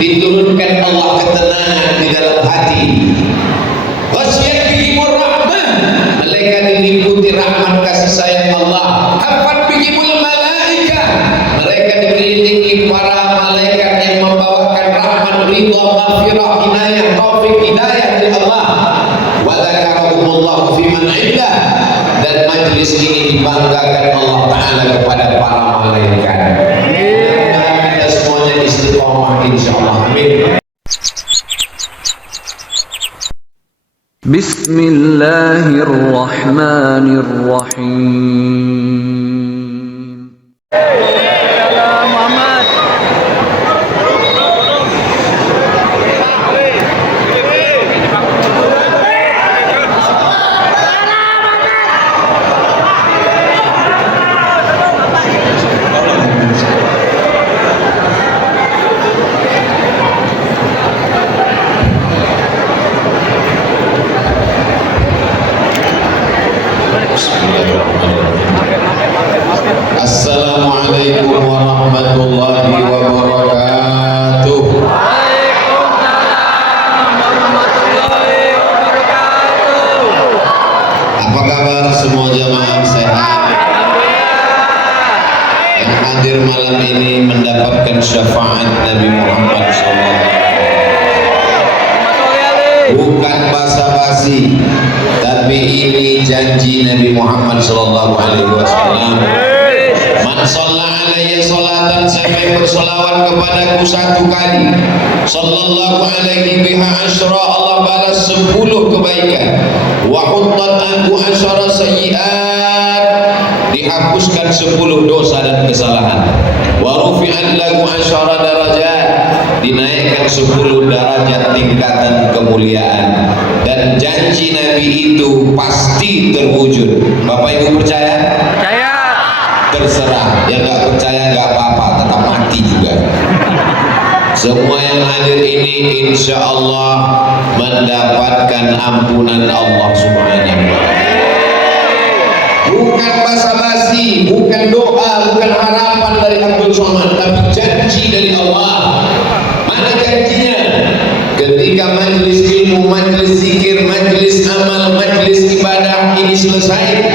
diturunkan Allah ketenangan di dalam hati. Ghasyiyat bihimur rahmah, mereka diliputi rahmat kasih sayang Allah. Hafat bihimul malaikah, mereka dikelilingi para malaikat yang membawakan rahmat, ridha, maghfirah, inayah, taufik, hidayah dari Allah. Wa dzakarahumullahu fi man 'indah, dan majlis ini dibanggakan Allah Ta'ala kepada para malaikat. Kita semuanya istiqomah insyaallah. Amin. Bismillahirrahmanirrahim. Muhammad. Assalamualaikum warahmatullahi wabarakatuh. Apa kabar semua jamaah sehat? Yang hadir malam ini mendapatkan syafaat Nabi Muhammad SAW. Bukan basa-basi, tapi ini janji Nabi Muhammad SAW. Man shalla alayya salatan, siapa yang bersolawat kepadaku satu kali, sallallahu alaihi biha asyra, Allah balas 10 kebaikan. Wa huttat anhu asyra sayyi'at, dihapuskan 10 dosa dan kesalahan. Wa rufi'at lahu asyra darajat, dinaikkan 10 derajat tingkatan kemuliaan. Dan janji Nabi itu pasti terwujud. Bapak Ibu percaya? Percaya. Terserah, yang nggak percaya nggak apa-apa, tetap mati juga. Semua yang hadir ini insya Allah mendapatkan ampunan Allah Subhanahu wa Ta'ala. Bukan basa-basi, bukan doa, bukan harapan dari Abdul Somad, tapi janji dari Allah. Mana janjinya? Ketika majlis ilmu, majlis zikir, majlis amal, majlis ibadah ini selesai,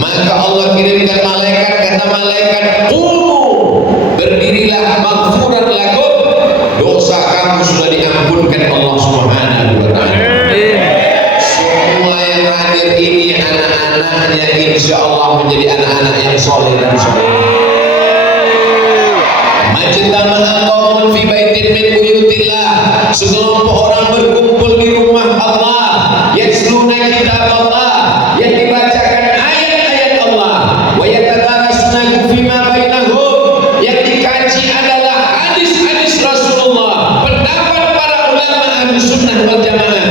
maka Allah kirimkan malaikat. Kata malaikat, berdirilah, maghfuran lakum, dosa kamu sudah diampunkan Allah Subhanahu wa Ta'ala. Semua yang hadir ini anak-anaknya insya Allah menjadi anak-anak yang soleh dan soleh. Majtama'a qaumun fi baitin min buyutillah, sekelompok orang berkumpul di rumah Allah, yatluna kitab Allah, yang dibacakan ayat-ayat Allah, wa yatadarasnahu fima bainahum, yang dikaji adalah hadis-hadis Rasulullah, pendapat para ulama ahli sunnah wal jamaah.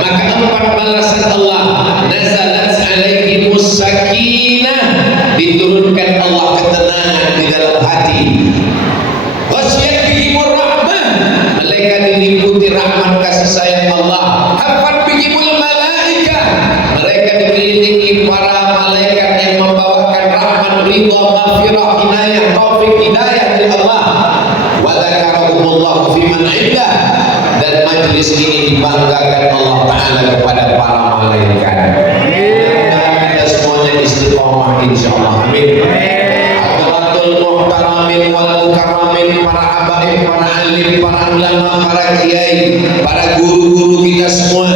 Maka 4 balasan Allah, nazalat alaihimus sakinah, diturunkan Allah ketenangan di dalam hati. Ghasyiyat bihimur rahmah, mereka diliputi rahmat kasih sayang Allah. Hafat bihimul malaikah, mereka dikelilingi para malaikat yang membawakan rahmat, ridha, maghfirah, inayah, taufik, hidayah dari Allah. Wa dzakarahumullahu fi man 'indah, dan majlis ini dibanggakan Allah Ta'ala kepada para malaikat. Kita semuanya istiqomah insyaallah. Amin. Muhtaramin wal mukaramin, para habaib, para alim, para ulama, para kiai, para guru-guru kita semua,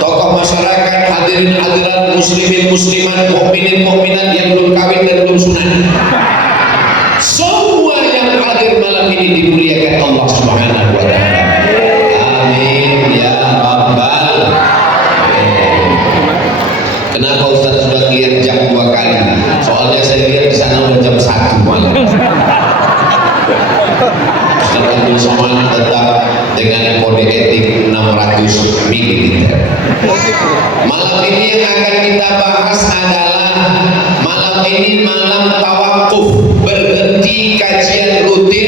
tokoh masyarakat, hadirin hadirat, muslimin muslimat, mukminin mukminat yang belum kawin dan belum sunat, semua yang hadir malam ini dimuliakan Allah Subhanahu wa Ta'ala. Amin ya rabbal alamin. Kenapa Ustaz sudah lihat jam 2 kali? Soalnya saya lihat di sana udah jam 1 malam. Ustaz Abdul Somad tetap dengan kode etik 600 ml. Malam ini yang akan kita bahas adalah malam ini malam tawakuf, berhenti kajian rutin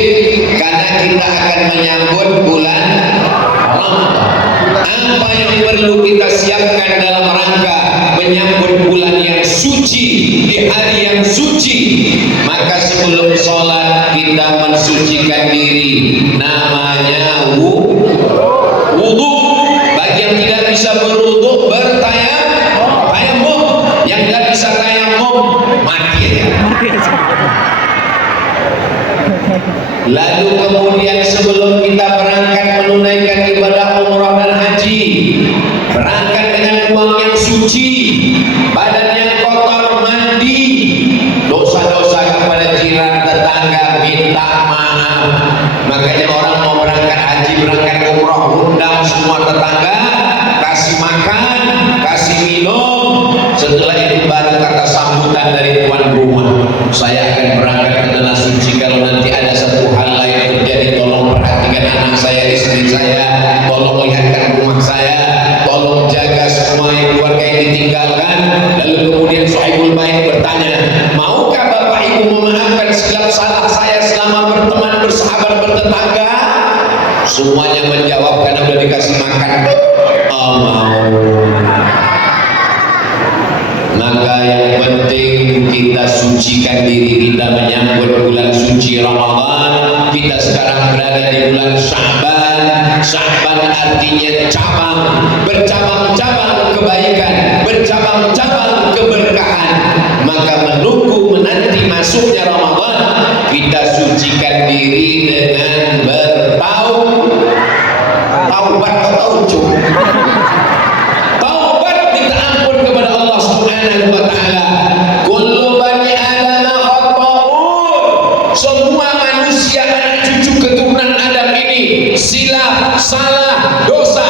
karena kita akan menyambut bulan Ramadan. Apa yang perlu kita siapkan dalam rangka menyambut bulan yang suci, di hari yang suci? Maka sebelum sholat kita mensucikan diri, nama Lalu kemudian sebelum kita berangkat menunaikan ibadah umrah dan haji, berangkat dengan uang yang suci, badan yang kotor, mandi, dosa-dosa kepada jiran tetangga minta maaf. Makanya orang mau berangkat haji, berangkat umrah, undang semua tetangga, kasih makan, kasih minum. Setelah itu baru kata sambutan dari tuan rumah, saya akan berangkat ke tanah suci. Kalau nanti ada satu hal lain terjadi, tolong perhatikan anak saya, istri saya, tolong lihatkan rumah saya, tolong jaga semua keluarga yang ditinggalkan. Lalu kemudian Sohibul Bait bertanya, maukah bapak ibu memaafkan segala salah saya selama berteman, bersahabat, bertetangga? Semuanya menjawab karena sudah dikasih makan. Oh, mau. Maka yang penting kita sucikan diri kita menyambut bulan suci Ramadan. Kita sekarang berada di bulan Sya'ban. Sya'ban artinya cabang, bercabang-cabang kebaikan, bercabang-cabang keberkahan. Maka menunggu menanti masuknya Ramadan, kita sucikan diri dengan taubat atau taubat, minta ampun kepada Allah Subhanahu wa taala. Kullu bani Adam khata'un. Semua manusia anak cucu keturunan Adam ini silap, salah, dosa.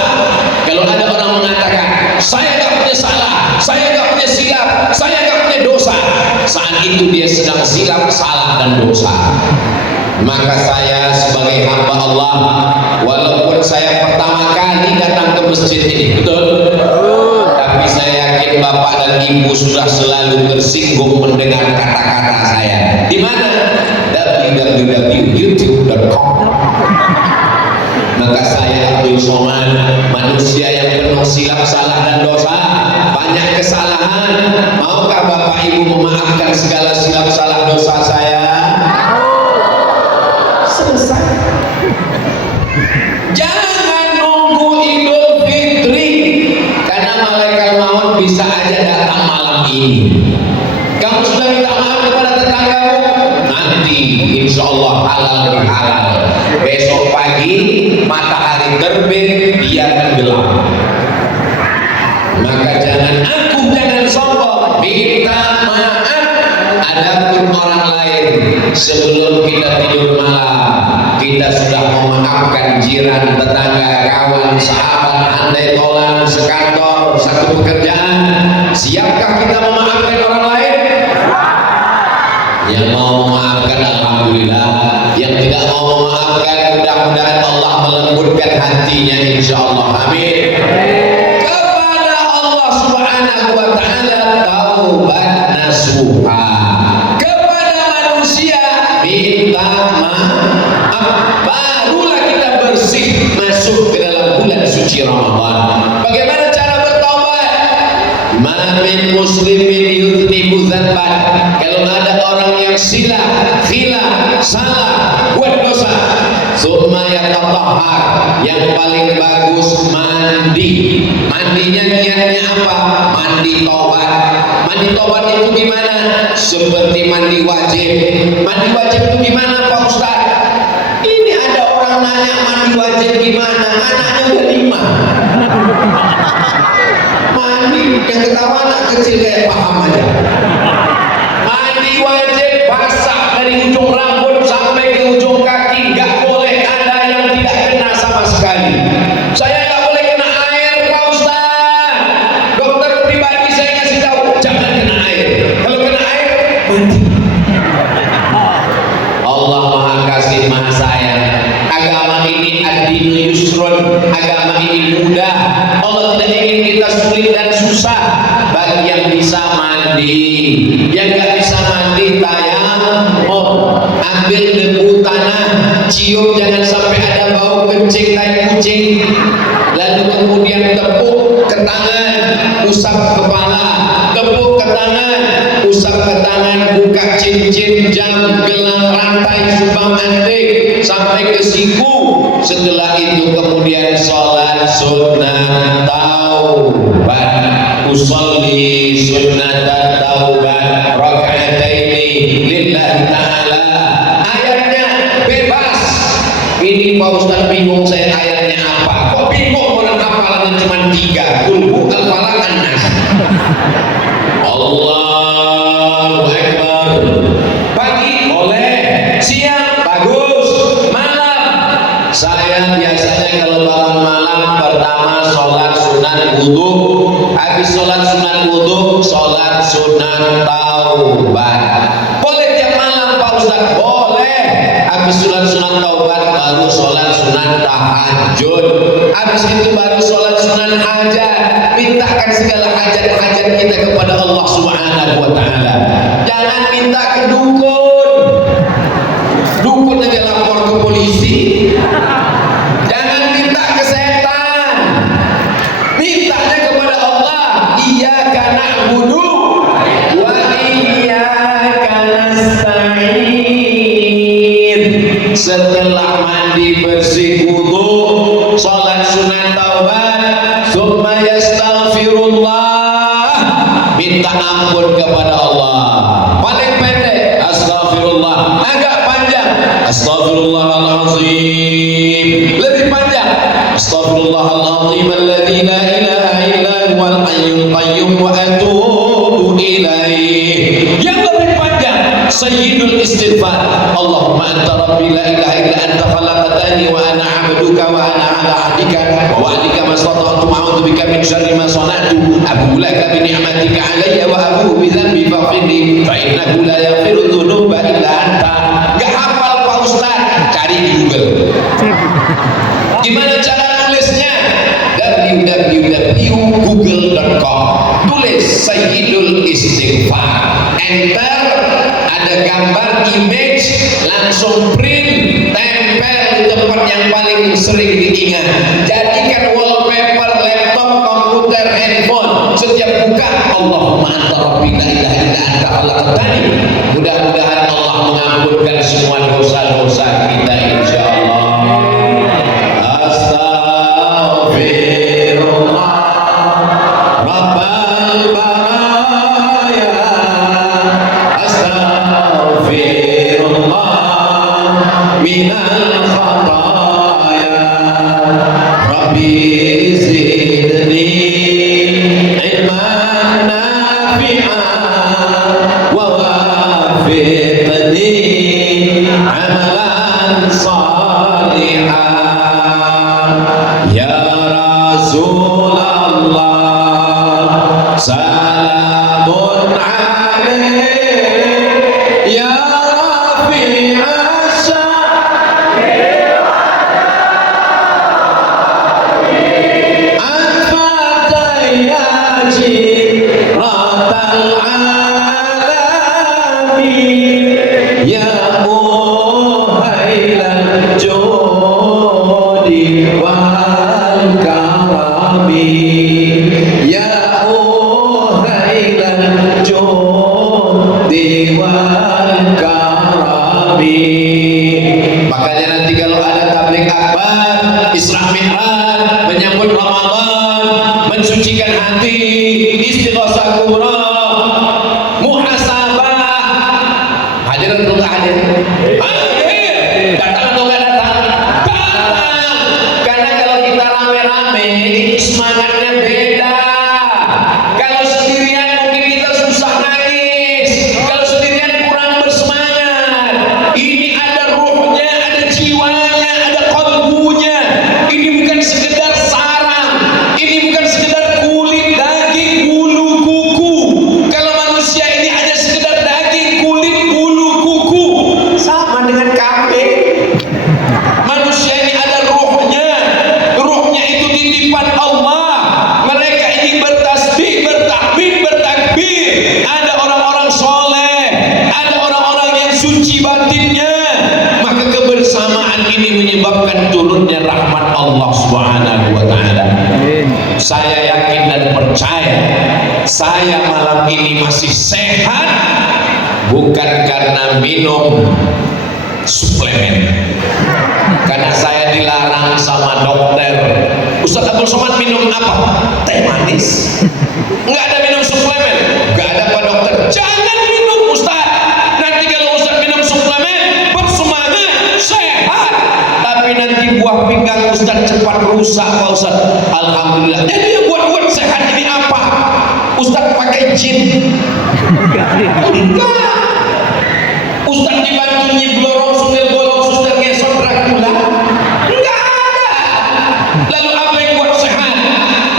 Kalau ada orang mengatakan, saya enggak punya salah, saya enggak punya silap, saya enggak punya dosa, saat itu dia sedang silap, salah dan dosa. Maka saya sebagai hamba Allah, walaupun saya pertama kali datang ke masjid ini, betul? Tapi saya yakin bapak dan ibu sudah selalu tersinggung mendengar kata-kata saya. Di mana? www.youtube.com. Maka saya Abdul Somad, manusia yang penuh silap, salah dan dosa, banyak kesalahan. Maukah bapak ibu memaafkan segala silap, salah, dosa saya? Selesai. Jangan nunggu Idul Fitri, karena malaikat maut bisa aja datang malam ini. Kamu sudah minta maaf kepada tetanggamu, nanti insya Allah halal bihalal. Besok pagi matahari terbit, dia tenggelam. Maka jangan aku, jangan sombong, minta maaf. Adapun orang lain, sebelum kita tidur malam, kita sudah memaafkan jiran, tetangga, kawan, sahabat, andai tolak, sekantor, satu pekerjaan. Siapkah kita memaafkan orang lain? Yang mau memaafkan alhamdulillah, yang tidak mau memaafkan mudah-mudahan Allah melembutkan hatinya insyaallah. Amin. Kepada Allah Subhanahu wa taala taubat nasuha. Kepada manusia minta maaf, barulah kita bersih masuk ke dalam bulan suci Ramadan. Bagaimana cara bertaubat? Ma min muslimin yudhnibu dzanban. Kalau ada orang yang silap, khilaf, salah, buat dosa, summa yatatahhar, yang paling bagus mandi. Mandinya niatnya apa? Mandi tobat. Mandi tobat itu gimana? Seperti mandi wajib. Mandi wajib itu gimana Pak Ustaz? Ini ada orang nanya mandi wajib gimana? Anaknya udah 5. Mandi yang ketawa anak kecil kayak paham aja. Mandi wajib basah dari ujung rambut sampai ke ujung kaki, nggak boleh ada yang tidak kena sama sekali. Saya nggak boleh kena air Pak Ustaz. Dokter pribadi saya kasih tahu jangan kena air. Kalau kena air mati. Allah Maha Kasih Maha Sayang. Agama ini ad-dinu yusrun, agama ini mudah. Allah tidak ingin kita sulit dan susah. Bagi yang bisa mandi, yang nggak bisa mandi tayamum, ambil debu tanah, cium jangan sampai ada bau kencing tai kucing. Lalu kemudian tepuk ke tangan, usap kepala, tepuk ke tangan, usap ke tangan, buka cincin, jam, gelang, rantai, subang antik sampai ke siku. Setelah itu kemudian sholat sunnah taubat, usolli sunnat taubat raka'ataini lillahi ta'ala. Ayatnya bebas, Ini Pak Ustaz bingung saya ayatnya apa. Kok bingung orang hafalannya cuma 3? Kulhu al-falaq an-nas. Allahu Akbar. Pagi boleh, siang bagus, malam. Saya biasanya kalau bangun malam pertama sholat sunat wudhu, habis sholat sunat wudhu sholat sunat taubat. Boleh tiap malam Pak Ustaz? Boleh. Habis sholat sunat taubat baru sholat sunat tahajud. Habis itu baru sholat sunat hajat. Mintakan segala hajat-hajat kita kepada Allah Subhanahu wa Ta'ala. Jangan minta ke dukun. Dukun aja lapor ke polisi. Jangan minta ke setan. Mintanya kepada Allah. Iyyaka na'budu wa iyyaka nasta'in. Setelah mandi bersih wudu, salat sunat taubat, summa yastaghfirullah, minta ampun kepada Allah. Paling pendek astaghfirullah, agak panjang astaghfirullahalazim, lebih panjang astaghfirullahalazim alladzi la ilaha illa huwal hayyul qayyum wa atubu ilaih. Yang lebih panjang sayyidul istighfar, Allahumma anta rabbi la ilaha illa anta khalaqtani wa ana 'abduka wa ana 'ala 'ahdika wa wa'dika mastata'tu a'udzu bika min syarri ma sana'tu abu laka bi ni'matika 'alayya wa abu bi dhanbi faghfirli fa innahu la yaghfiru dzunuba illa anta. Enggak hafal Pak Ustaz? Cari di Google. Gimana cara nulisnya? www.google.com. Tulis sayyidul istighfar, enter, ada gambar image, langsung print, tempel di tempat yang paling sering diingat. Jadikan wallpaper laptop, komputer, handphone. Setiap buka Allahumma anta rabbi la ilaha illa anta khalaqtani. Mudah-mudahan Allah mengampunkan semua dosa-dosa kita insyaallah. Astaghfirullah Rabbal baraya, astaghfirullah minal khataya, Rabbi zidni ilman nafi'an wa wafiqni amalan salihan. Ya Rasulullah salamun alaik ya rafi'as Makanya nanti kalau ada tabligh akbar, Isra Mi'raj, menyambut Ramadan, mensucikan hati, istighosah kubra, muhasabah, hadir atau tak hadir? Hadir. Datang atau tak datang? Datang. Karena kalau kita rame-rame, semangatnya beda. Kalau sendirian mungkin kita susah nangis. Kalau sendirian kurang bersemangat. Ini ada ruhnya, ada jiwanya, ada qalbunya. Ini bukan sekedar sarang, ini bukan sekedar kulit, daging, bulu, kuku. Kalau manusia ini hanya sekedar daging, kulit, bulu, kuku, sama dengan kambing. Manusia ini ada ruhnya. Ruhnya itu titipan Allah. Mereka ini bertasbih, bertakbir, bertakbir. Ada orang-orang soleh, ada orang-orang yang suci batinnya. Maka kebersamaan ini menyebabkan turunnya rahmat Allah Subhanahu wa Ta'ala. Saya yakin dan percaya, saya malam ini masih sehat bukan karena minum suplemen. Karena saya dilarang sama dokter. Ustaz Abdul Somad minum apa? Teh manis. Enggak ada minum suplemen. Enggak ada Pak dokter. Jangan minum Ustaz. Nanti kalau Ustaz minum suplemen, bersemangat, sehat. Tapi nanti buah pinggang Ustaz cepat rusak Pak Ustaz. Alhamdulillah. Jadi yang buat sehat ini apa? Ustaz pakai jin? Enggak. Ustaz dibantu nyiblorong sundel bolong suster ngesot Dracula? Enggak ada. Lalu apa yang buat sehat?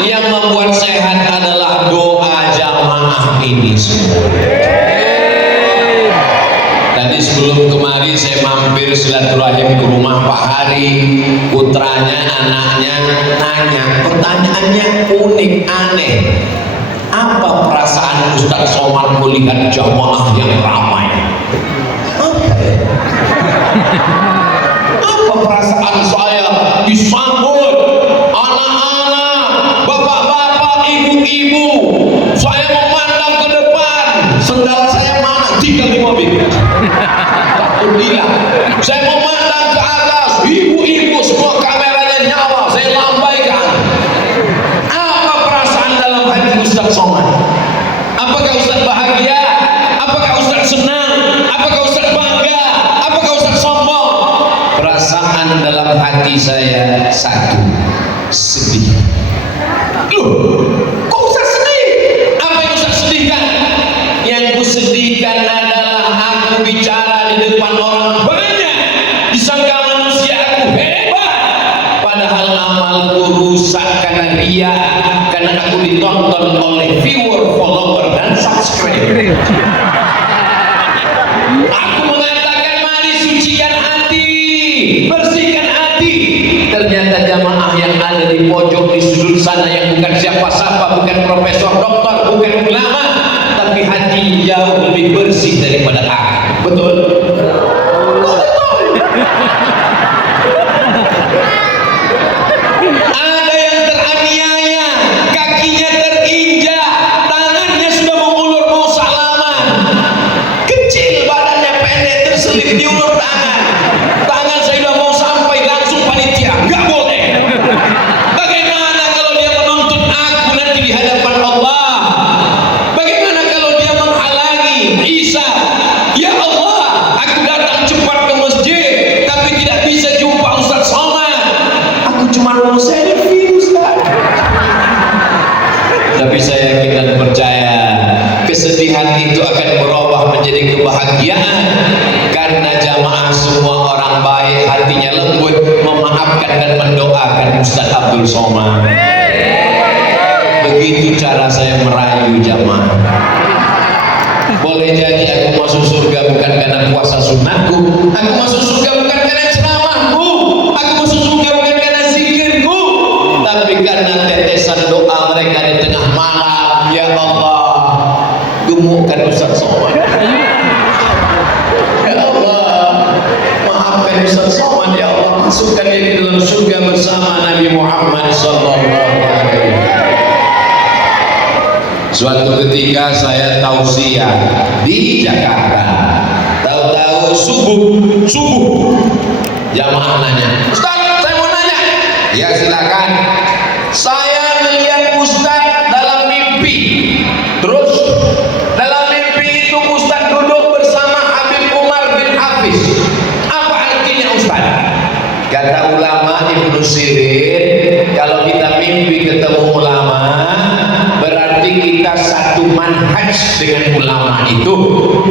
Yang membuat sehat adalah doa jamaah ini semua. Tadi sebelum kemari saya mampir silaturahim ke rumah Pak Hari, putranya, anaknya nanya, pertanyaannya unik, aneh. Apa perasaan Ustaz Somad melihat jamaah yang ramai? Apa ya? Apa perasaan saya disambut anak-anak, bapak-bapak, ibu-ibu? Saya memandang ke depan, sendal saya mana? Tinggal di mobil. Saya memandang ke atas, ibu-ibu semua kameranya nyala, saya lambaikan. Apa perasaan dalam hati Ustaz Somad? Apakah Ustaz bahagia? Apakah Ustaz senang? Apakah Ustaz bangga? Apakah Ustaz sombong? Perasaan dalam hati saya satu, sedih. Loh, kok Ustaz sedih? Apa yang Ustaz sedihkan? Yang kusedihkan adalah aku bicara di depan orang banyak, disangka manusia aku hebat, padahal amalku rusak karena ria, karena aku ditonton oleh viewer, follower, dan subscriber. Aku mengatakan mari sucikan hati, bersihkan hati. Ternyata jamaah yang ada di pojok di sudut sana yang bukan siapa-siapa, bukan profesor, doktor, bukan ulama, tapi hati jauh lebih bersih daripada aku. Betul? Ada yang teraniaya, kakinya terinjak, tangannya sudah mengulur mau salaman, kecil badannya pendek terselip di ulur tangan. Tangan saya sudah mau sampai, langsung panitia, nggak boleh. Bagaimana kalau dia menuntut aku nanti di hadapan Allah? Bagaimana kalau dia menghalangi Isa? Ya Allah, aku datang cepat ke masjid, tapi tidak bisa jumpa Ustaz Somad. Aku cuma mau selfie Ustaz. Tapi saya yakin dan percaya kesedihan itu akan berubah menjadi kebahagiaan karena jamaah semua orang baik, hatinya lembut, memaafkan dan mendoakan Ustaz Abdul Somad. Begitu cara saya merayu jamaah. Boleh jadi aku masuk surga bukan karena puasa sunnahku, aku masuk surga bukan karena ceramahku, aku masuk surga bukan karena zikirku, tapi karena tetesan doa mereka di tengah malam. Ya Allah, gemukkan Ustaz Somad. Ya Allah, maafkan Ustaz Somad. Ya Allah, masukkan dia di dalam surga bersama Nabi Muhammad sallallahu alaihi wasallam. Suatu ketika saya tausiah di Jakarta, tahu-tahu subuh jamaah nanya, Ustaz, saya mau nanya. Ya silakan. Saya melihat Ustaz dalam mimpi. Terus dalam mimpi itu Ustaz duduk bersama Habib Umar bin Hafiz. Apa artinya Ustaz? Kata ulama Ibnu Sirin, kalau kita mimpi ketemu ulama, berarti kita satu manhaj dengan ulama itu,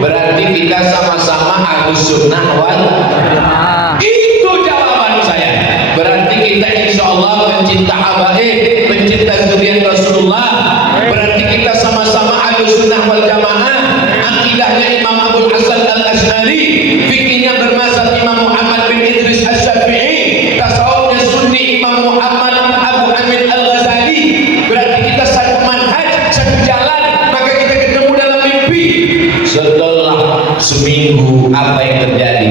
berarti kita sama-sama Ahlus Sunnah wal Jamaah. Itu jawaban saya. Berarti kita insya Allah mencinta habaib, mencinta zuriat Rasulullah. Berarti kita sama-sama Ahlus Sunnah wal Jamaah. Akidahnya Imam Abdul Hasan Al-Asy'ari, fikihnya bermazhab Imam Muhammad bin Idris Asy-Syafi'i, tasawufnya Sunni Imam Muhammad Abu Hamid Al-Ghazali. Berarti kita satu manhaj, satu jalan, maka kita ketemu dalam mimpi. Setelah seminggu apa yang terjadi?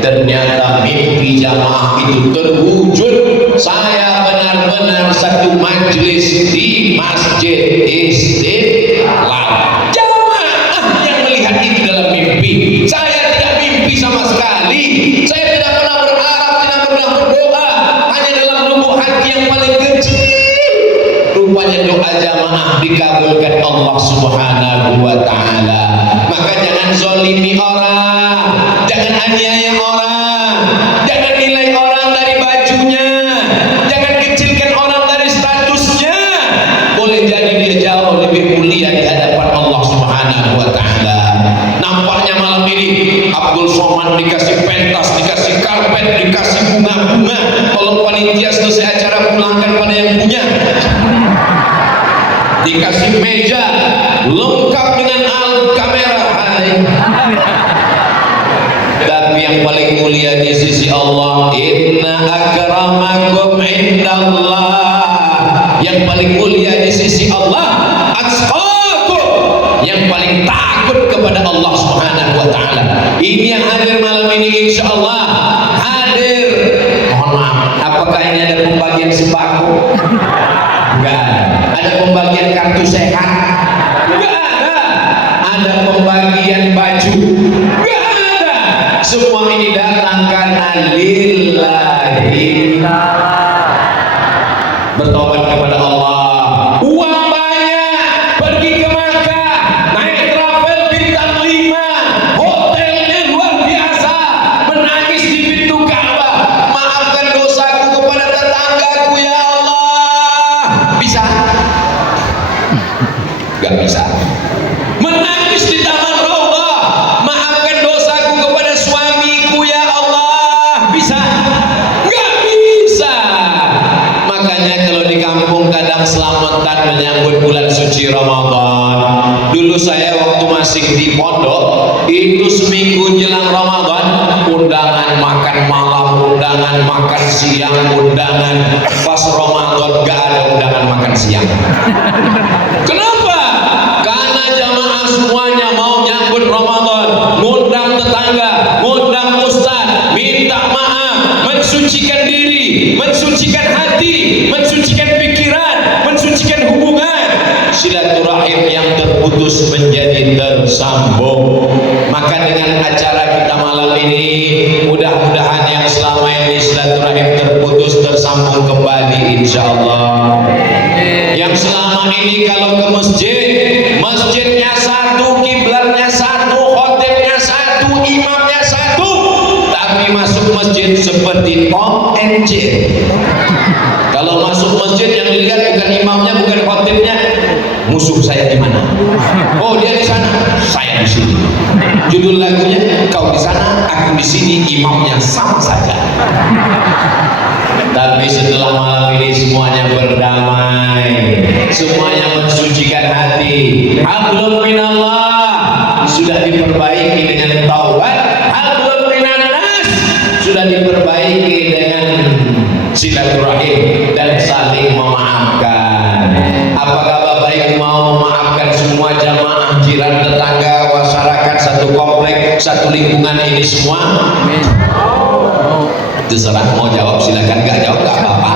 Ternyata mimpi jamaah itu terwujud. Saya benar-benar satu majelis di Masjid Istiqlal. Jamaah yang melihat itu dalam mimpi. Saya tidak mimpi sama sekali. Saya tidak pernah berharap, tidak pernah berdoa. Hanya dalam lubuk hati yang paling kecil, rupanya doa jamaah dikabulkan Allah Subhanahu wa ta'ala. Maka jangan zalimi orang, jangan aniaya orang, jangan nilai orang dari baju dikasih meja lengkap dengan kamera. Tapi yang paling mulia di sisi Allah, inna akramakum indallah, yang paling mulia di sisi Allah atqakum, yang paling takut kepada Allah Subhanahu wa taala. Ini yang hadir malam ini insyaallah hadir. Mohon maaf, apakah ini ada pembagian sembako? Enggak ada. Ada pembagian kartu sehat? Enggak ada. Ada pembagian baju? Enggak ada. Semua ini datang karena lillahi, bertobat kepada Allah. Uang banyak, pergi ke Makkah, naik travel bintang 5, hotelnya luar biasa, menangis di pintu Ka'bah, maafkan dosaku kepada tetanggaku ya Allah. Bisa? Gak bisa. Menangis di taman Raudhah, maafkan dosaku kepada suamiku ya Allah. Bisa? Gak bisa. Makanya kalau di kampung kadang selamatan menyambut bulan suci Ramadan. Dulu saya waktu masih di pondok, itu seminggu jelang Ramadan, undangan makan malam, undangan makan siang, undangan. Pas Ramadan gak ada undangan makan siang. Kenapa? Karena jamaah semuanya mau nyambut Ramadan, ngundang tetangga, ngundang ustaz, minta maaf, mensucikan diri, mensucikan hati, mensucikan pikiran, mensucikan hubungan. Silaturahim yang terputus menjadi tersambung. Maka dengan acara kita malam ini, mudah-mudahan yang selama ini silaturahim terputus tersambung kembali insyaallah. Yang selama ini kalau ke masjid, masjidnya satu, kiblatnya satu, khotibnya satu, imamnya satu, tapi masuk masjid seperti Tom and Jerry. Kalau masuk masjid yang dilihat bukan imamnya, bukan khotibnya, musuh saya di mana? Oh, dia di sana, saya di sini. Judul lagunya, kau di sana, aku di sini, imamnya sama saja. Tapi setelah malam ini semuanya berdamai, semuanya mensucikan hati. Hablum minallah sudah diperbaiki dengan taubat, hablum minannas sudah diperbaiki dengan silaturahim dan saling memaafkan. Apakah Bapak Ibu mau memaafkan semua jamaah, jiran, tetangga, masyarakat satu komplek, satu lingkungan ini semua? Terserah, mau jawab silakan, gak jawab gak apa-apa.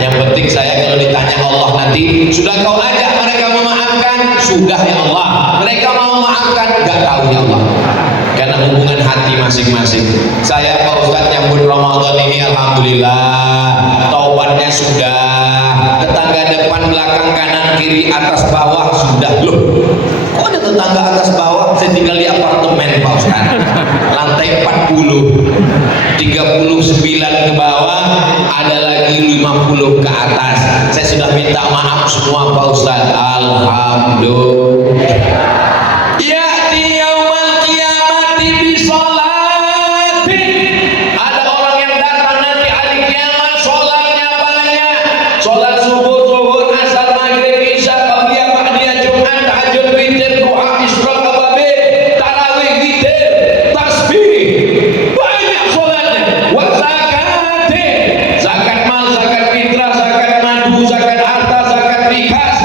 Yang penting saya kalau ditanya Allah nanti, sudah kau ajak mereka memaafkan? Sudah ya Allah. Mereka mau memaafkan? Gak tahu ya Allah. Karena hubungan hati masing-masing. Saya Pak Ustadz nyambut Ramadan ini alhamdulillah, taubatnya sudah, tetangga depan, belakang, kanan, kiri, atas, bawah sudah. Loh, kok ada tetangga atas bawah? Saya tinggal di apartemen Pak Ustadz, lantai 40, 39 ke bawah, ada lagi 50 ke atas. Saya sudah minta maaf semua Pak Ustadz. Alhamdulillah. Ya'ti yaumal qiyamati bisolatin. Ada orang yang datang nanti hari kiamat, sholatnya banyak. Sholat subuh, zuhur, asar, maghrib, isya, qabliyah, ba'diyah, Jumat, tahajud, witir, duha, isyraq, ababe, tarawih, witir, tasbih. Banyak sholatnya. Wa zakati, zakat mal, zakat fitrah, zakat madu, zakat harta, zakat rikas.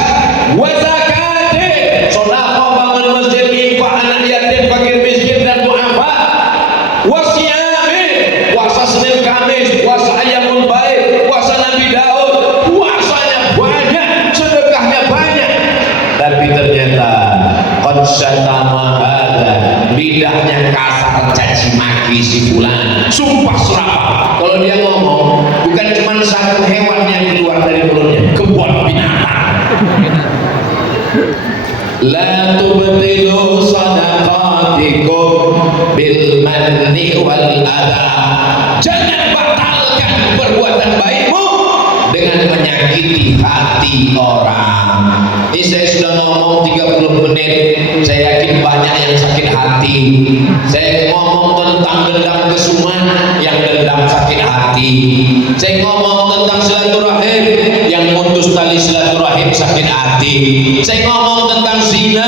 Wa zakati, sedekah, bangun masjid, infak, anak yatim, fakir miskin dan du'afa. Wa siyami, puasa Senin Kamis, puasa Ayyamul Baid, puasa Nabi Daud. Puasanya banyak, sedekahnya banyak. Tapi ternyata qad syatama hadza, lidahnya kasar, caci maki si fulan, sumpah serapah. Kalau dia ngomong, bukan cuma satu hewan yang keluar dari mulutnya, kebun binatang. La tubtilu sadaqatikum bil manni wal adha. Jangan batalkan perbuatan baikmu dengan menyakiti hati orang. Ini saya sudah ngomong 30 menit. Saya yakin banyak yang sakit hati. Saya ngomong tentang dendam kesuman, yang dendam sakit hati. Saya ngomong tentang silaturahim, yang mutus tali silaturahim sakit hati. Saya ngomong tentang zina,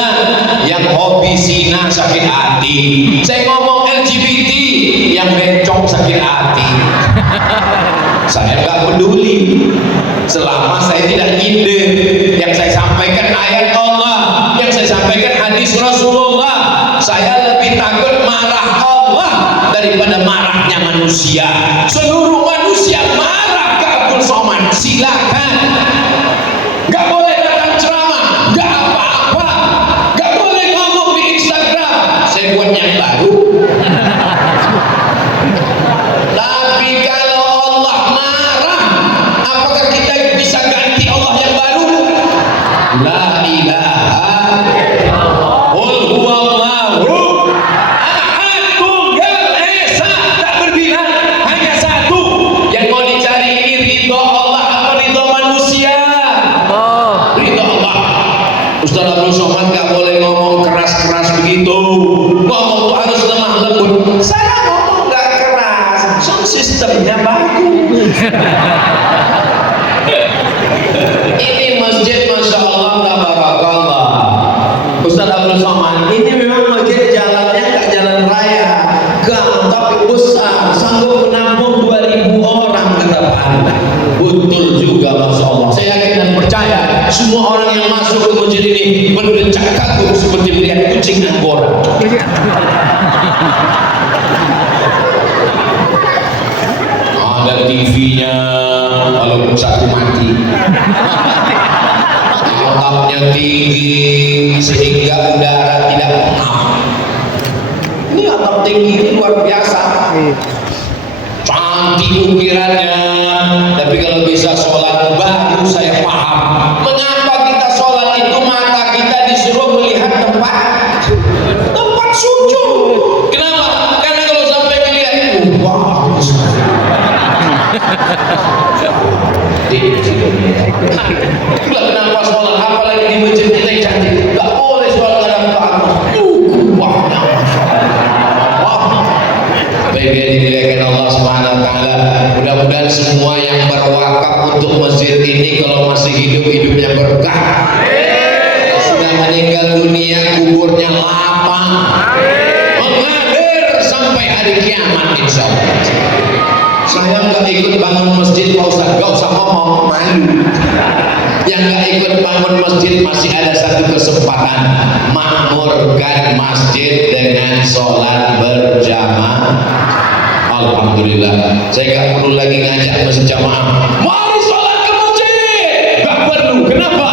yang hobi zina sakit hati. Saya ngomong LGBT, yang bencong sakit hati. Saya nggak peduli selama saya tidak ide. Yang saya sampaikan ayat Allah, yang saya sampaikan hadis Rasulullah. Saya lebih takut marah Allah daripada marahnya manusia. Seluruh manusia marah ke Abdul Somad, silakan. Gak boleh datang ceramah, gak apa-apa. Gak boleh ngomong di Instagram, saya buat yang baru. Tapi kalau Allah marah, apakah kita bisa ganti Allah yang baru? La ilaha qul huwallahu ahad, tunggal esa, tak berbilang, hanya satu. Yang mau dicari ini ridho Allah apa ridho manusia? Ridho Allah. Ustaz Abdul Somad gak boleh ngomong keras-keras begitu. Ngomong tuh harus lemah lembut. Saya ngomong gak keras, sound sistemnya bagus. Ini masjid Masya Allah tabarakallah. Ustaz Abdul Somad, ini memang masjid jalannya gak jalan raya, gang tapi besar, sanggup menampung 2000 orang ke depan. Betul juga Masya Allah. Saya yakin dan percaya semua orang yang masuk ke masjid ini berdecak kagum seperti melihat kucing Anggora. Ada TV-nya, walaupun satu mati. Atapnya tinggi sehingga udara tidak pengap. Ini atap tinggi ini luar biasa. Cantik ukirannya. Tapi kalau bisa sholat baru saya paham mengapa kita sholat itu mata kita disuruh melihat tempat sujud. Kenapa? Karena kalau sampai melihat wah, itulah kenapa sholat apalagi di masjid kita yang cantik gak boleh sholat dalam keadaan wahnya baik yang dimuliakan Allah Subhanahu wa taala. Mudah-mudahan semua yang berwakaf untuk masjid ini kalau masih hidup hidupnya berkah. Sudah meninggal dunia kuburnya lapang, mengalir sampai hari kiamat insyaallah. Saya nggak ikut bangun masjid Pak Ustaz, nggak usah ngomong, malu. Yang nggak ikut bangun masjid masih ada satu kesempatan, makmurkan masjid dengan sholat berjamaah. Alhamdulillah, saya nggak perlu lagi ngajak masjid jamaah. Mari sholat ke masjid, nggak perlu. Kenapa?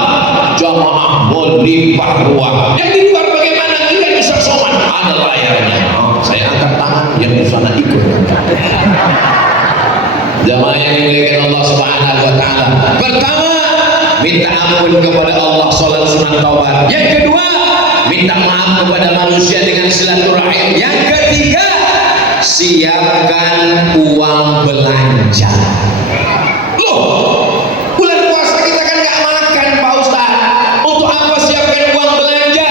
Jamaah melimpah ruah. Yang di luar bagaimana? Tidak bisa sholat, ada layarnya. Saya angkat tangan, yang di sana ikut. Jamaah yang dimuliakan Allah Subhanahu wa taala. Pertama, minta ampun kepada Allah, salat sunat taubat. Yang kedua, minta maaf kepada manusia dengan silaturahim. Yang ketiga, siapkan uang belanja. Loh, bulan puasa kita kan nggak makan Pak Ustaz. Untuk apa siapkan uang belanja?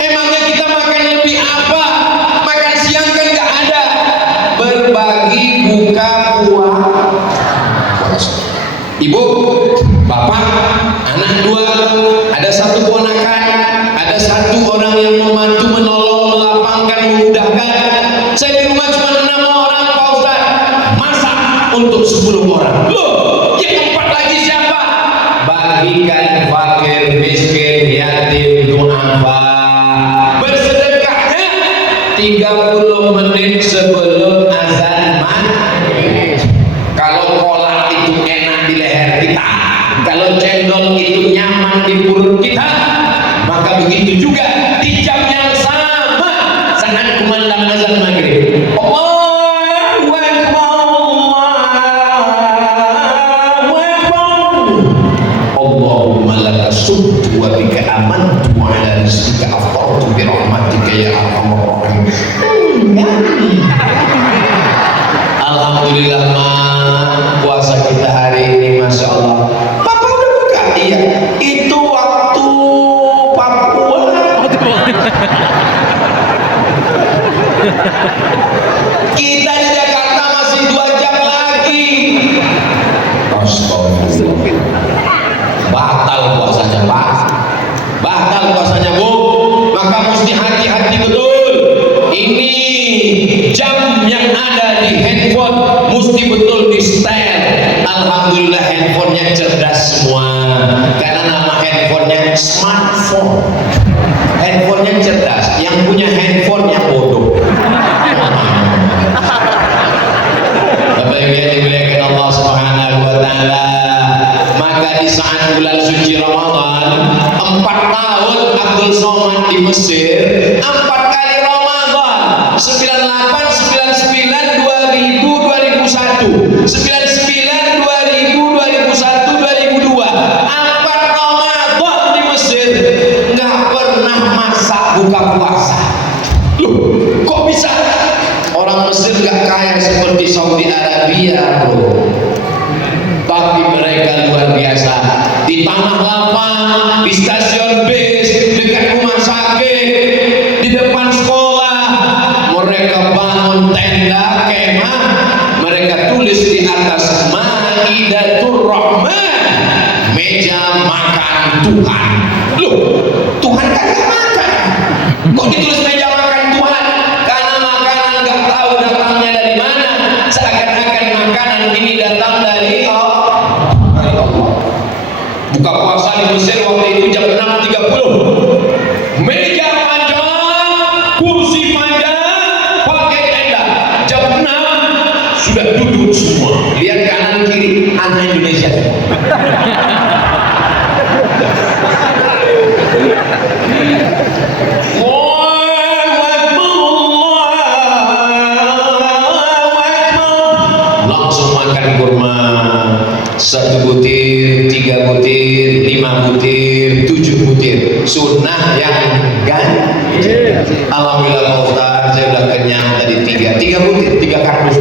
Emangnya kita makan lebih apa? Makan siang kan nggak ada. Berbagi buka ibu, bapak, anak dua, ada satu ponakan, ada satu orang yang membantu, menolong, melapangkan, memudahkan. Saya di rumah cuma 6 orang Pak Ustaz, masak untuk 10 orang. Loh, yang 4 lagi siapa? Bagikan fakir, miskin, yatim, du'afa. Bersedekahnya 30 menit sebelum azan maghrib. Kalau kolak itu enak di leher kita, kalau cendol itu nyaman di perut kita, maka begitu juga di jam yang sama saat kumandang azan maghrib. Allahu Akbar, Allahu Akbar. Allahumma laka sumtu wa bika amantu wa ala rizqika aftartu bi rahmatika ya arhamar rahim. Alhamdulillah puasa kita hari ini Masya Allah. Papa udah buka? Iya. Itu waktu Papua. Kita di Jakarta masih 2 jam lagi. Astagfirullah. Batal puasa. Jadi handphone mesti betul di setel. Alhamdulillah handphonenya cerdas semua, karena nama handphonenya smartphone. Handphonenya cerdas, yang punya handphonenya bodoh. Bapak Ibu yang dimuliakan Allah Subhanahu wa taala, maka di saat bulan suci Ramadan, 4 tahun Abdul Somad di Mesir, 4 kali Ramadan, 98, 99, 2000, 2001, 99, 2000, 2001, 2002, 4 Ramadan di Mesir, nggak pernah masak buka puasa. Loh, kok bisa? Orang Mesir nggak kaya seperti Saudi Arabia, bro. Tapi mereka luar biasa. Di tanah lapang, di stasiun bis, dekat rumah sakit, di depan sekolah, mereka bangun tenda kemah. Mereka tulis di atas Maidatur Rahman, meja makan Tuhan. Loh, Tuhan kan gak makan. Kok ditulis meja makan Tuhan? Karena makanan gak tahu datangnya dari mana. Seakan-akan makanan ini datang dari Allah. Buka puasa di Mesir waktu itu jam 6.30. Meja panjang, kursi panjang, pakai tenda. Jam 6 sudah duduk semua. Lihat kanan kiri, anak Indonesia. Langsung makan kurma, 1 butir, 3 butir, 5 butir, 7 butir. Sunnah yang ganjil. Alhamdulillah Pak Ustaz, saya udah kenyang tadi 3 butir, 3 kardus.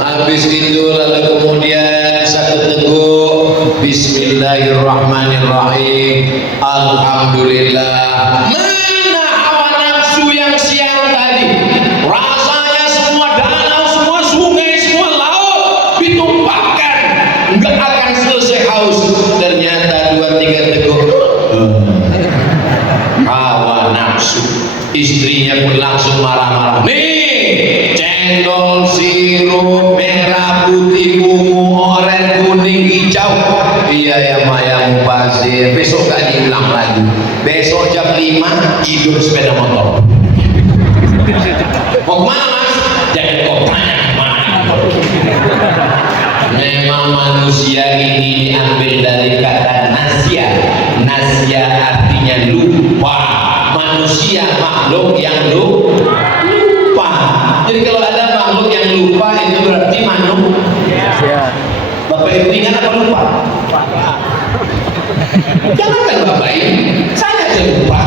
Habis itu lalu kemudian 1 teguk Bismillahirrahmanirrahim. Alhamdulillah. Mana hawa nafsu yang siang tadi? Rasanya semua danau, semua sungai, semua laut ditumpahkan, nggak akan selesai haus. Ternyata 2-3 teguk hawa nafsu. Istrinya pun langsung marah-marah. Nih, cendol, sirup, merah, putih, ungu, oranye, kuning, hijau. Iya ya Maya Mubazir, besok gak diulang lagi. Besok jam 5 hidup sepeda motor. Mau kemana mas? Jangan kau tanya kemana. Memang manusia ini diambil dari kata nasya. Nasya artinya lupa. Manusia makhluk yang lupa. Jadi kalau ada makhluk yang lupa itu berarti manusia. Bapak Ibu ingat apa lupa? Jangankan Bapak Ibu, saya aja lupa.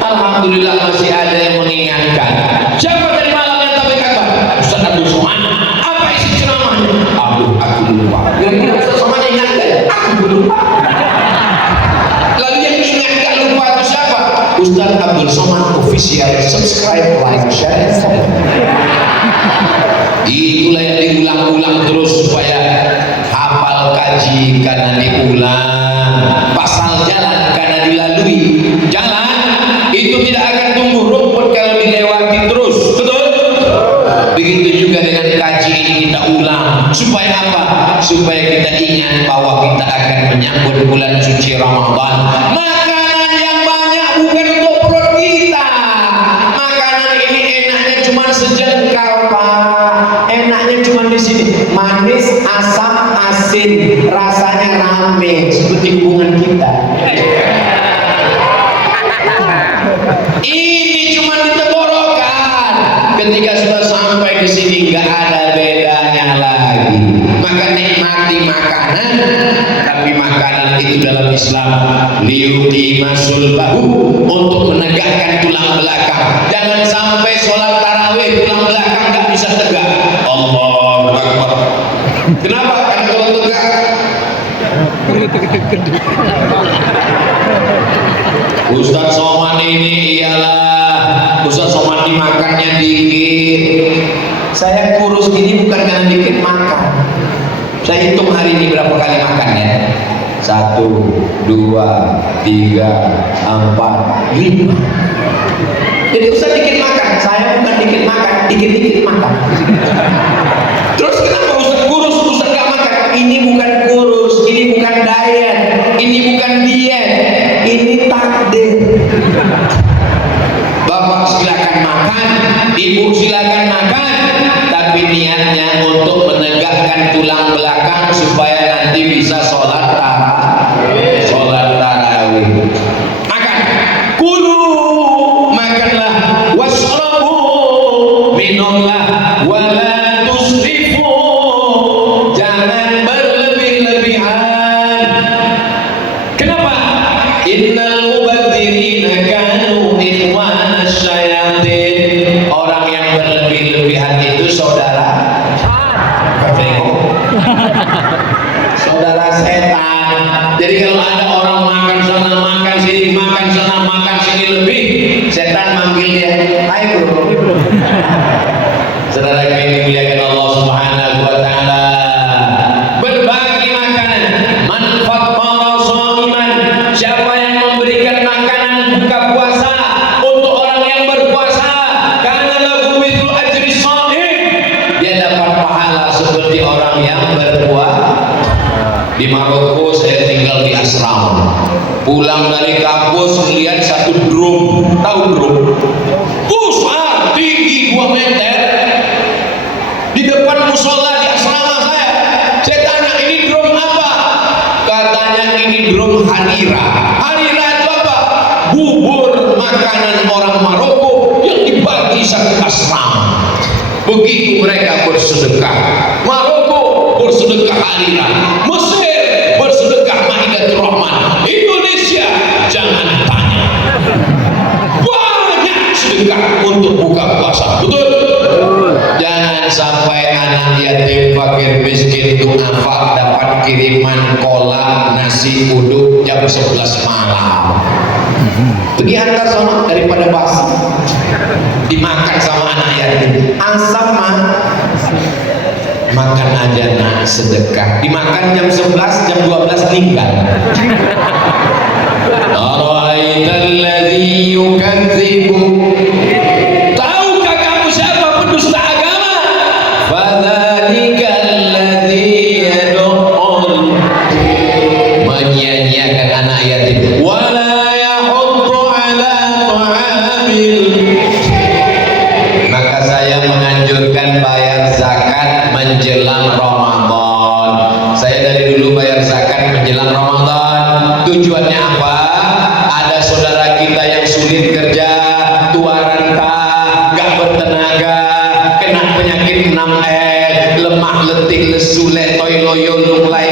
Alhamdulillah masih ada yang mengingatkan. Siapa dari malam yang tapi kabar? Ustaz Abdul Somad. Apa isi ceramahnya? Aku lupa. Kira-kira Ustaz Somad ingatkan? Aku lupa. Lalu yang ingat gak lupa itu siapa? Ustaz Abdul Somad official. Subscribe, like, share, comment. Itulah yang diulang-ulang terus supaya hafal kaji karena diulang, pasal jalan karena dilalui. Jalan itu tidak akan tumbuh rumput kalau dilewati terus, betul? Begitu juga dengan kaji ini kita ulang supaya apa? Supaya kita ingat bahwa kita akan menyambut bulan suci Ramadan. Makanan yang banyak bukan untuk perut kita. Makanan ini enaknya cuma sejengkal, Pak. Enaknya cuma di sini, manis, asam, asin, rasanya rame seperti hubungan kita. Ini cuma di tenggorokan. Ketika sudah sampai di sini nggak ada bedanya lagi. Maka nikmati makanan, tapi makanan itu dalam Islam liyuqima sulbahu, untuk menegakkan tulang belakang. Jangan sampai sholat tarawih tulang belakang nggak bisa tegak. Allahu Akbar. Kenapa? Karena kalau tegak Ustaz Somad ini iyalah, Ustaz Somad ini makannya dikit. Saya kurus gini bukan karena dikit makan. Saya hitung hari ini berapa kali makannya. 1, 2, 3, 4, 5. Jadi usah dikit makan. Saya bukan dikit makan, dikit-dikit makan. Terus kenapa Ustaz kurus, Ustaz gak makan? Ini bukan kurus, ini bukan diet, ini bukan diet, ini takdir. Bapak silakan makan, ibu silakan makan, tapi niatnya untuk menegakkan tulang belakang supaya nanti bisa sholat tarawih. Makan, kulu, makanlah, wasrabu, minumlah, wala tusrifu, jangan berlebih-lebihan. Kenapa? Innal mubadzirina kanu ikhwana syayatin. Orang yang berlebih-lebihan itu saudara saudara setan. Jadi kalau ada orang makan sana makan sini, makan sana makan sini lebih, setan manggil dia, "Hai bro." Saudara yang dimuliakan Allah Subhanahu wa taala, berbagi makanan, manfaat shaiman. Siapa yang memberikan makanan buka puasa untuk orang yang berpuasa, karena lahu mithlu ajri shaim, dia dapat pahala seperti orang yang berpuasa. Di Maroko saya tinggal di asrama. Pulang dari kampus melihat satu drum, tahu drum? Besar, tinggi 2 meter. Di depan musola di asrama saya. Saya tanya, ini drum apa? Katanya ini drum harira. Harira itu apa? Bubur makanan orang Maroko yang dibagi satu asrama. Begitu mereka bersedekah. Maroko bersedekah harira, Mesir bersedekah Maidatul Rahman, Indonesia jangan tanya, banyak sedekah untuk buka puasa. Betul? Jangan sampai anak yatim fakir miskin du'afa dapat kiriman kolak nasi uduk jam 11 malam. Pergi hantar sama daripada basi, dimakan sama anak yatim. Asam makan aja nak, sedekah. Dimakan jam 11, jam 12 tinggal. Ara'aital ladzi yukadzibu, tahukah kamu siapa pendusta agama? Fadzalikal ladzi yad'ul, menyia-nyiakan anak yatim. Wala yahuddu ala ta'amil, maka saya menganjurkan bayar zakat menjelang Ramadan. Saya dari dulu bayar zakat menjelang Ramadan. Tujuannya apa? Ada saudara kita yang sulit kerja, tua renta, gak bertenaga, kena penyakit 6L, lemah letih lesu letoy loyo lunglai.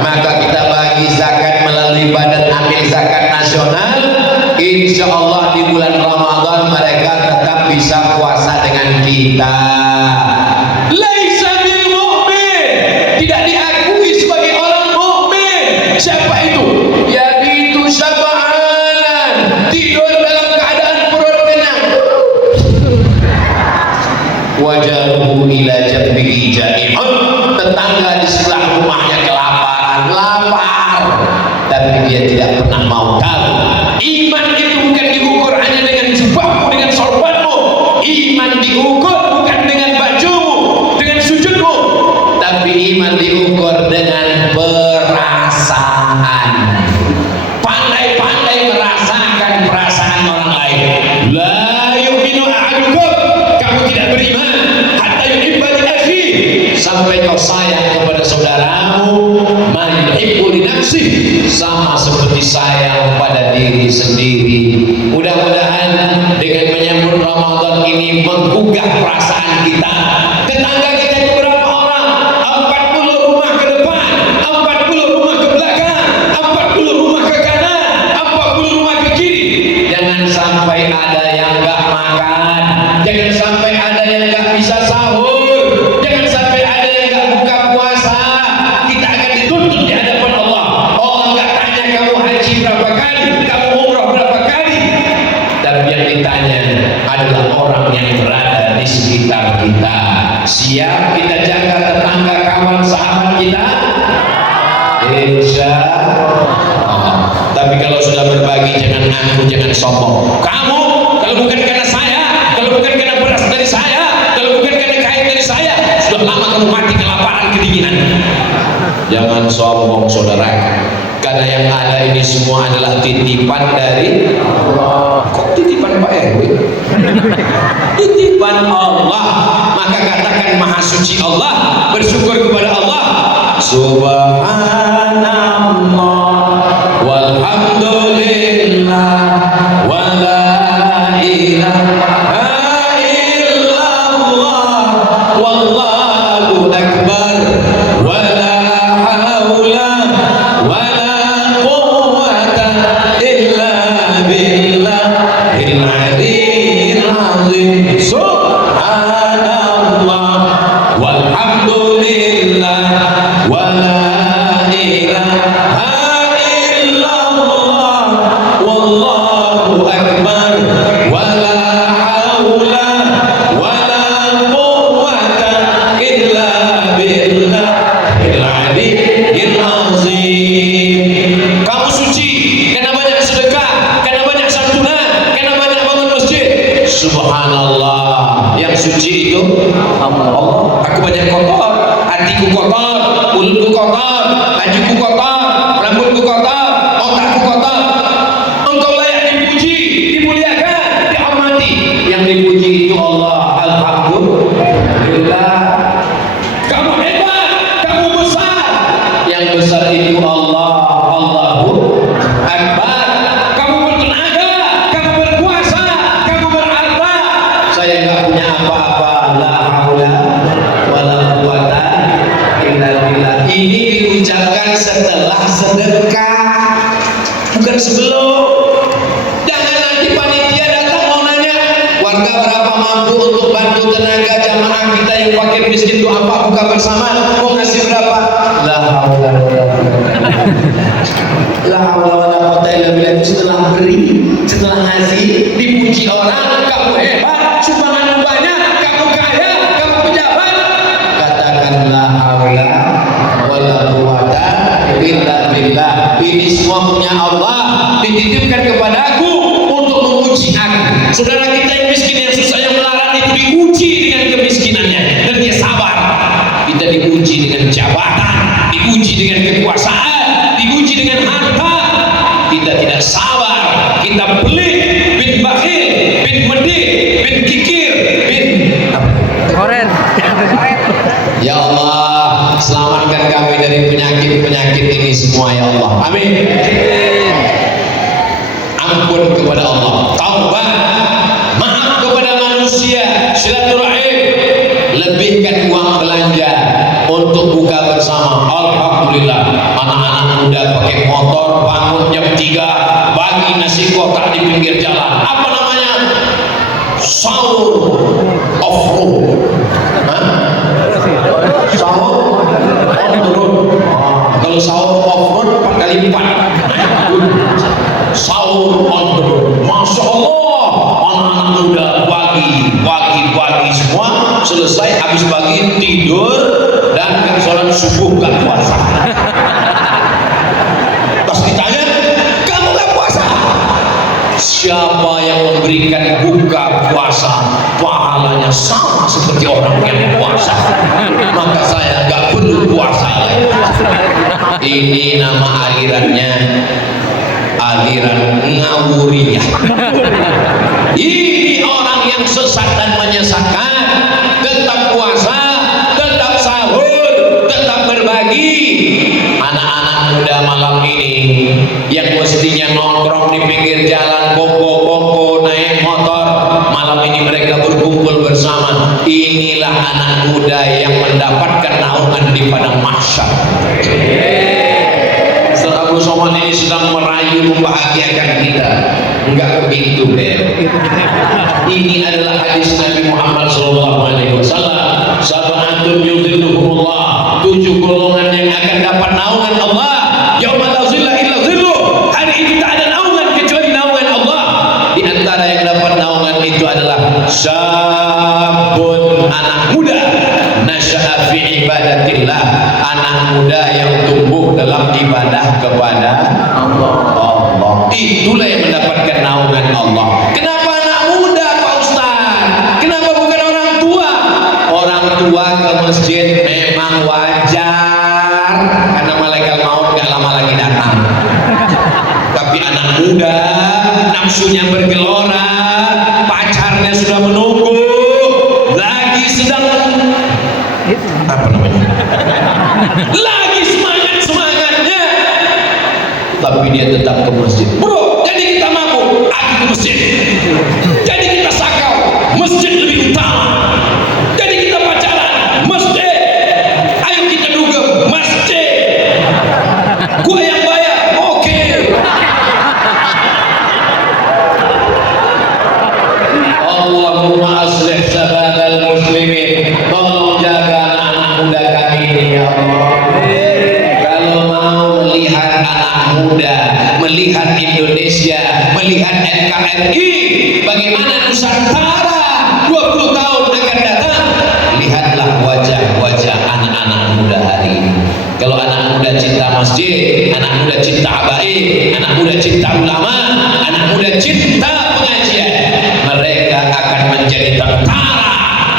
Maka kita bagi zakat melalui Badan Amil Zakat Nasional. Insya Allah di bulan Ramadan mereka tetap bisa puasa dengan kita. Laisa bil mu'min, tidak diakui sebagai orang mukmin. Siapa itu? Yabitu syab'anan, tidur dalam keadaan perut kenyang. Wajaruhu ila jambihi ja'i'un, tetangga di sebelah rumahnya kelaparan, lapar, tapi dia tidak pernah mau tahu. Iman itu bukan diukur hanya dengan jubahmu, dengan sorbanmu. Iman diukur bukan dengan bajumu, dengan sujudmu, tapi iman diukur dengan perasaan. Pandai-pandai merasakan perasaan orang lain. La yu'minu ahadukum, kamu tidak beriman hatta yuhibba li akhi, sampai kau sayang kepada saudaramu man yuhibbu li nafsihi, sama seperti sayang pada diri sendiri. Mudah-mudahan dengan menyambut Ramadan ini menggugah perasaan kita. Tetangga kita itu berapa orang? 40 rumah ke depan, 40 rumah ke belakang, 40 rumah ke kanan, 40 rumah ke kiri. Jangan sampai ada yang gak makan, jangan sampai ada yang gak bisa sahur, jangan sampai ada yang gak buka puasa. Kita akan dituntut di hadapan Allah. Allah gak tanya kamu haji berapa kali, kamu umrah berapa kali, tapi yang ditanya adalah orang yang berada di sekitar kita. Siap kita jaga tetangga, kawan, sahabat kita? Insya Allah. Tapi kalau sudah berbagi lagi jangan angkuh, jangan sombong. Kamu kalau bukan karena saya, kalau bukan karena beras dari saya, kalau bukan karena kain dari saya, sudah lama kamu mati kelaparan, kedinginan. Jangan sombong saudara, karena yang ada ini semua adalah titipan dari Allah. Kok titipan Pak RW? Titipan Allah. Maka katakan maha suci Allah, bersyukur kepada Allah. Subhanallah walhamdulillah wala ilaha illallah wallahu akbar wala haula wala quwwata illa billahil aliyyil azim. Subhanallah walhamdulillah wala ilaha illallah wallahu akbar wala haula wala quwwata illa billahil aliyyil azim. Kamu suci karena banyak sedekah, karena banyak santunan, karena banyak bangun masjid. Subhanallah, yang suci itu Allah. Aku banyak kotor, hatiku kotor, mulutku kotor, bajuku kotor, rambutku kotor, otakku kotor. Engkau layak dipuji, dimuliakan, dihormati. Yang dipuji itu Allah. Alhamdulillah. Kamu hebat, kamu besar. Yang besar itu Allah. Allahu Akbar. Kamu bertenaga, kamu berkuasa, kamu berharta. Saya nggak punya apa-apa. La haula wala quwwata illa billah. Ini diucapkan setelah sedekah, bukan sebelum. Jangan nanti panitia datang mau nanya warga berapa mampu untuk bantu tenaga jamaah kita yang pakai miskin itu apa, buka bersama, mau ngasih berapa? La haula wala quwwata. La haula wala quwwata illa billah. Setelah beri, setelah ngasih, dipuji orang, kamu hebat, sumbangan banyak, kamu kaya, kamu pejabat. Katakan la haula wala quwwata illa billah. Ini semua punya Allah, dititipkan kepadaku untuk menguji aku. Saudara kita yang miskin, yang susah, yang melarat itu diuji dengan kemiskinannya dan dia sabar. Kita diuji dengan jabatan, diuji dengan kekuasaan, diuji dengan harta. Kita tidak sabar, kita pelit, bin bakhil, bin medit, bin kikir, bin Koren. Ya Allah, selamatkan kami dari penyakit-penyakit ini semua ya Allah. Amin. Ampun kepada Allah, taubat, maaf kepada manusia, silaturahim, lebihkan uang belanja untuk buka bersama. Alhamdulillah, anak-anak muda pakai motor bangun jam 3 bagi nasi kotak di pinggir jalan. Apa namanya? Sahur off road. Sahur on the road. Kalau sahur off road 4 kali 4. Sahur on the road. Masya Allah, anak-anak muda pagi semua selesai, habis pagi tidur dan ke sholat subuh gak puasa. Pas ditanya, kamu gak puasa? Siapa yang memberikan buka puasa pahalanya sama seperti orang yang puasa, maka saya gak perlu puasa lagi. Ini nama alirannya aliran ngawuriyah. Ini orang yang sesat dan menyesatkan. Tetap puasa, tetap sahur, tetap berbagi. Anak-anak muda malam ini yang mestinya nongkrong di pinggir jalan, bongko-bongko, naik motor, malam ini mereka berkumpul bersama. Inilah anak muda yang mendapatkan naungan di padang mahsyar. Abu Somad ini sedang merayu membahagiakan kita. Enggak begitu deh. Ini adalah hadis Nabi Muhammad SAW. Sab'atun yudhilluhumullah, 7 golongan yang akan dapat naungan Allah. Yauma la zilla illa zilluh. Hari ini tak ada naungan kecuali naungan Allah. Di antara yang dapat naungan itu adalah sabun, anak muda, nasya'a fi ibadatillah, anak muda yang tumbuh dalam ibadah kepada Allah. itulah yang mendapatkan naungan Allah. Kenapa anak muda Pak Ustaz? Kenapa bukan orang tua? Orang tua ke masjid memang wajar, karena malaikat maut gak lama lagi datang. Tapi anak muda nafsunya bergelora, pacarnya sudah menunggu, lagi sedang apa namanya? Lagi semangatnya, tapi dia tetap ke masjid. Bro, jadi kita mabuk, aku ke masjid. Jadi kita sakau, masjid lebih utama. Jadi kita pacaran, masjid. Ayo kita dugem, masjid. Gua yang bayar, oke. Allahumma aslih sababal muslimin. Tolong jaga anak muda kami ini ya Allah. Kalau mau melihat anak muda, melihat Indonesia, melihat NKRI, bagaimana Nusantara 20 tahun akan datang, lihatlah wajah-wajah anak-anak muda hari ini. Kalau anak muda cinta masjid, anak muda cinta habaib, anak muda cinta ulama, anak muda cinta pengajian, mereka akan menjadi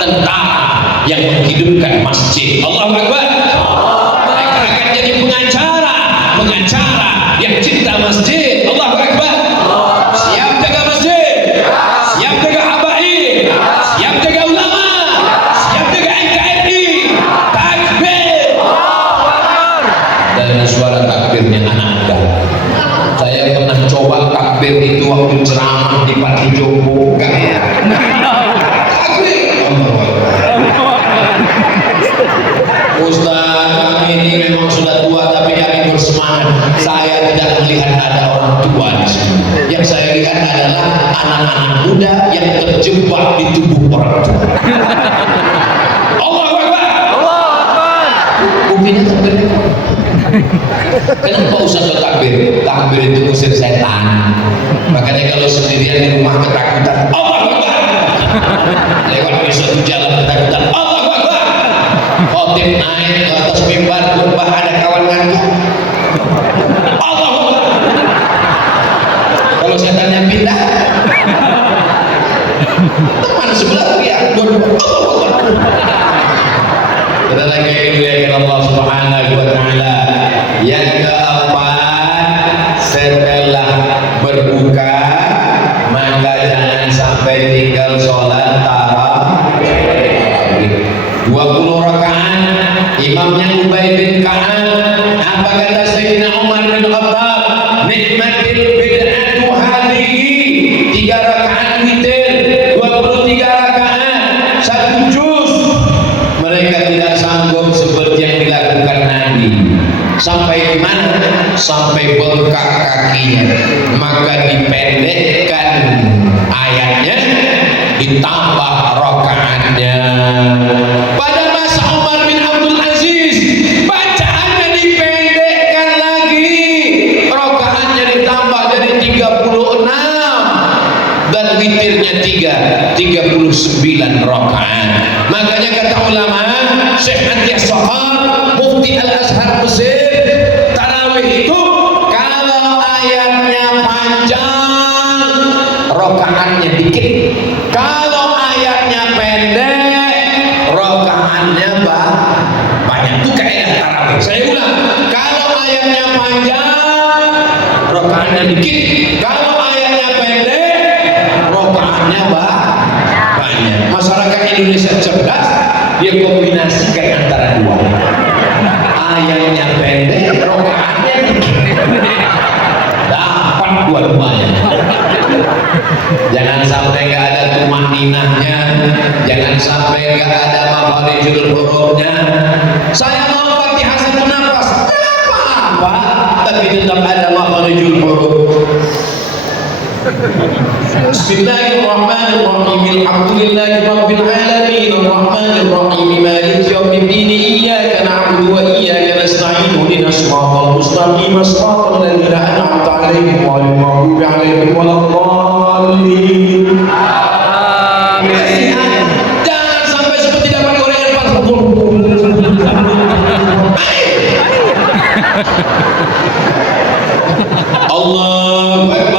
tentara yang menghidupkan masjid. Allahu Akbar. Mereka akan jadi pengacara yang cinta masjid. Allahu Akbar. Siap jaga masjid, siap jaga habaib, siap jaga ulama, siap jaga NKRI. Takbir. Dan suara takbirnya anak muda. Saya pernah coba takbir itu waktu ceramah di Pati Jombo, enggak ya? Ustaz, kami ini memang sudah tua tapi kami bersemangat. Saya tidak melihat ada orang tua di sini. Yang saya lihat adalah anak-anak muda yang terjebak di tubuh orang tua. Allahu Akbar. Allahu Akbar. Buktinya takbirnya. Kenapa Ustaz takbir? Takbir itu usir setan. Makanya kalau sendirian di rumah ketakutan, Allahu Akbar. Lewat di suatu jalan ketakutan, Allahu Akbar. Khotib naik ke atas mimbar, khutbah ada kawan ngantuk, Allahu Akbar. Kalau setannya pindah, teman sebelah teriak, Allahu Akbar. Kita lagi dimuliakan Allah Subhanahu wa taala. Yang keempat, setelah berbuka maka jangan sampai tinggal sholat tarawih 20 rakaat. Imamnya Ubay bin Ka'ab. Apa kata Sayyidina Umar bin Khattab? Nikmatil bid'atu hadhihi. 3 rakaat witir, 23 rakaat, 1 juz. Mereka tidak sanggup seperti yang dilakukan Nabi. Sampai mana? Sampai bengkak kakinya. Maka dipendekkan ayatnya, ditambah rakaatnya. Pada masa Umar bin Abdul Aziz, bacaannya dipendekkan lagi, rakaatnya ditambah jadi 36 dan witirnya 39 rakaat. Makanya kata ulama, Syekh Atias Sohar, Mufti Al-Azhar Mesir, tarawih itu kalau ayatnya panjang, rakaatnya dikit. Kalau ayatnya pendek, rakaatnya banyak. Itu kaidah tarawih. Saya ulang, kalau ayatnya panjang, rakaatnya dikit. Kalau ayatnya pendek, rakaatnya banyak. Masyarakat Indonesia cerdas, dia kombinasikan antara dua. Ayatnya pendek, rakaatnya dikit. Dapat dua-duanya. Jangan sampai nggak ada tumaninahnya, jangan sampai nggak ada mafarijul hurufnya. Saya mau Fatihah 1 nafas, apa-apa, tapi tetap ada mafarijul huruf. Bismillahirrahmanirrahim. Alhamdulillahirabbil alamin. Arrahmanirrahim. Maliki yaumiddin. Iyyaka na'budu wa iyyaka nasta'in. Ihdinas siratal mustaqim. Siratal ladzina an'amta 'alaihim ghairil maghdubi 'alaihim waladdallin. Amin. Jangan sampai seperti dapat gorengan pas. Allahu Akbar.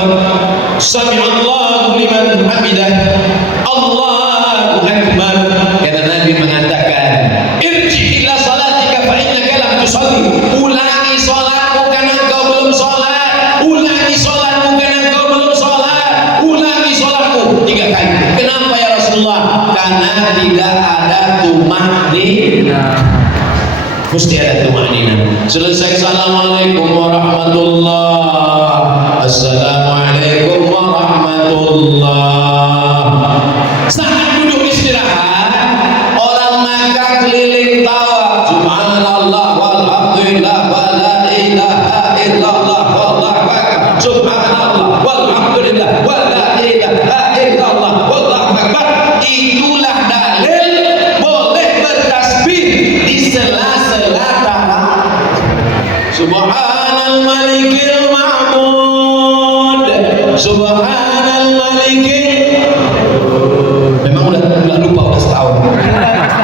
mesti ada tumanina. Selesai assalamualaikum warahmatullah, assalamualaikum warahmatullah. Saat duduk istirahat, orang Makkah keliling tawa, subhanallah walhamdulillah wala ilaha illallah wallahu akbar, subhanallah walhamdulillah wala ilaha illallah wallahu akbar. Itulah dalil boleh bertasbih di sela-sela tarawih. Subhanal malikil ma'bud, subhanal malikil, memang udah lupa, udah setahun.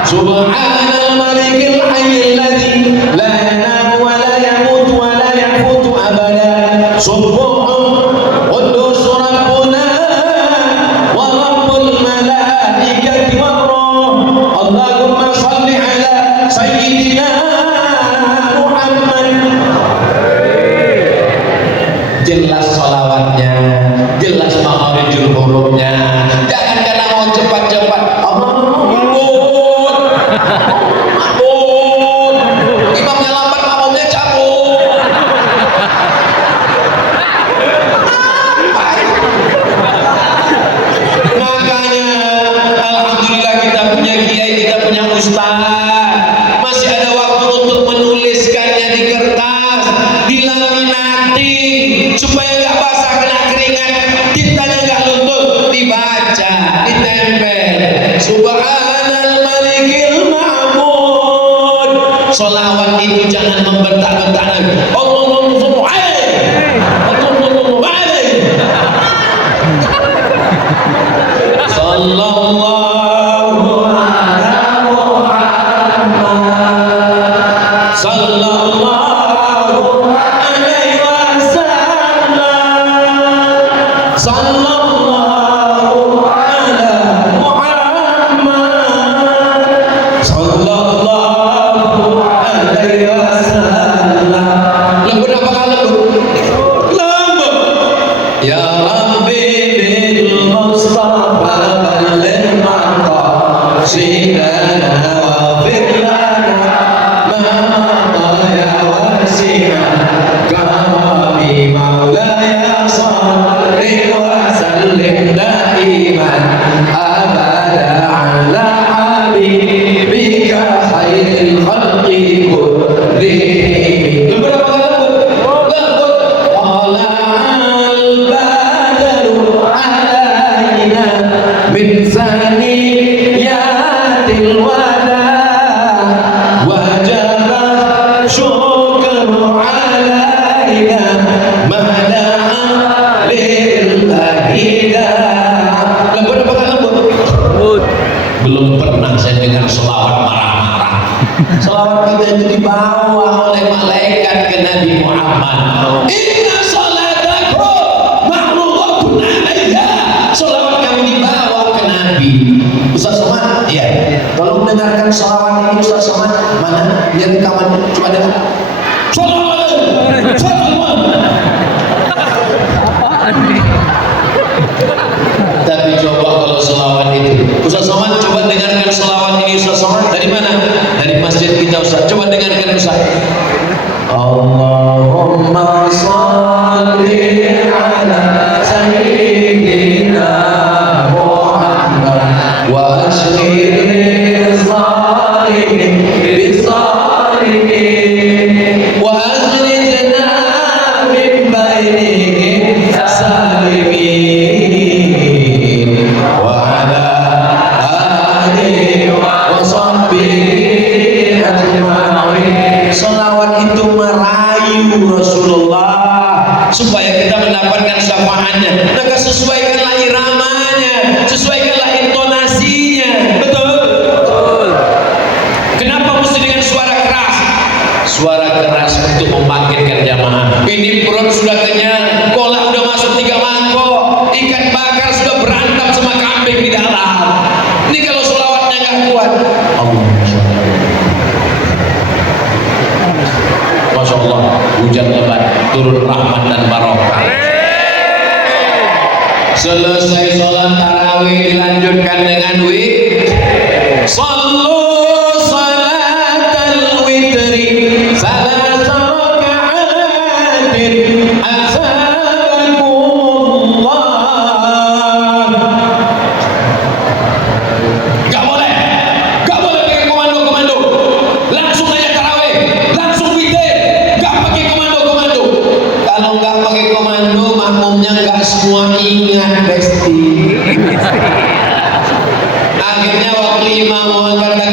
Subhanal malikil hayyil ladzi la yanamu wa la yamutu wa la yafutu abada, subuhun qudus rabbuna wa rabbul malaikati war ruh. Allahumma shalli ala sayyidina Muhammad. Jelas sholawatnya, jelas makharijul hurufnya. Jangan karena mau cepat-cepat Mahmud, imamnya lambat, makmumnya cabut. Makanya alhamdulillah kita punya kiai, kita punya ustaz. Masih ada waktu untuk menuliskannya di kertas, dilaminating supaya nggak basah kena keringat, tintanya nggak luntur, dibaca, ditempel. Subhanal malikil ma'bud. Sholawat itu jangan membentak-bentak lagi. Allahumma alaihi, Allahumma alaihi. Sallallahu ala Muhammad, sallallahu alaihi wasallam, sallallahu ala Muhammad, sallallahu alaihi wasallam. Lagu apa lagu? Lagu Ya Rabbi bil Mustafa balil maqasidana wa firlana ma ya wasi'a karami maulaya salli wa sallim daiman abada ala habibika khairil khalqi kullihim. Beberapa lagu Tala'al badru alaina min saniyatil wada wajaba syukru alaina mahda'a lillahida. Lagu apa lagu? Belum pernah saya dengar selawat marah-marah. Selawat kita itu dibawa oleh malaikat ke Nabi Muhammad. Inna salatakum ma'rudatun alayya. Selawat kami dibawa ke Nabi. Ustaz Somad, ya. Kalau mendengarkan selawat ini Ustaz Somad, mana? Lihat rekamannya, coba dengar. Salawat, salawat. Tapi coba kalau selawat itu, Ustaz Somad coba dengarkan selawat ini Ustaz Somad. Dari mana? Dari masjid kita Ustaz. Coba dengarkan Ustaz. Allahumma shalli ala sayyidina Muhammad wa ashghil salihin bisalihin wa akhrijna min bainihim salimin wa ala alihi wa sahbihi ajma'in. Salawat itu merayu Rasulullah supaya kita mendapatkan syafaatnya. Maka sesuaikanlah iramanya, sesuaikanlah intonasinya. Betul? Betul. Kenapa mesti dengan suara keras? Suara keras untuk membangkitkan jamaah. Ini perut sudah kenyang, kolak udah masuk 3 mangkok, ikan bakar sudah berantem sama kambing di dalam. Ini kalau selawatnya nggak kuat, Masya Allah, hujan lebat, turun rahmat dan barokah. Selesai sholat tarawih dilanjutkan dengan sallu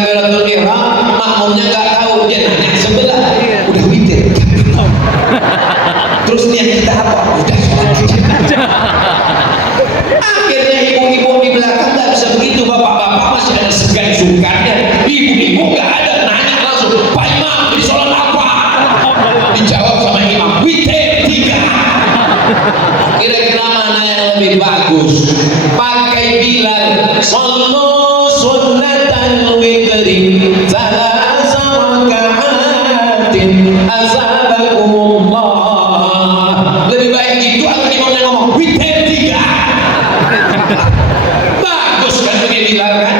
takbiratul ihram, makmumnya nggak tahu, dia nanya sebelah, udah witir. Terus niat kita apa? Udah sholat aja. Akhirnya ibu-ibu di belakang nggak bisa begitu, bapak-bapak masih ada segan-sugannya. Ibu-ibu nggak ada, nanya langsung, Pak Imam di sholat apa? Dijawab sama imam, witir 3. Kira-kira mana yang lebih bagus? Pakai Bilal, sallu sunnatan witri salasa raka'atin azabakumullah. Lebih baik itu atau imamnya ngomong witir 3? Bagus kan pakai Bilal kan?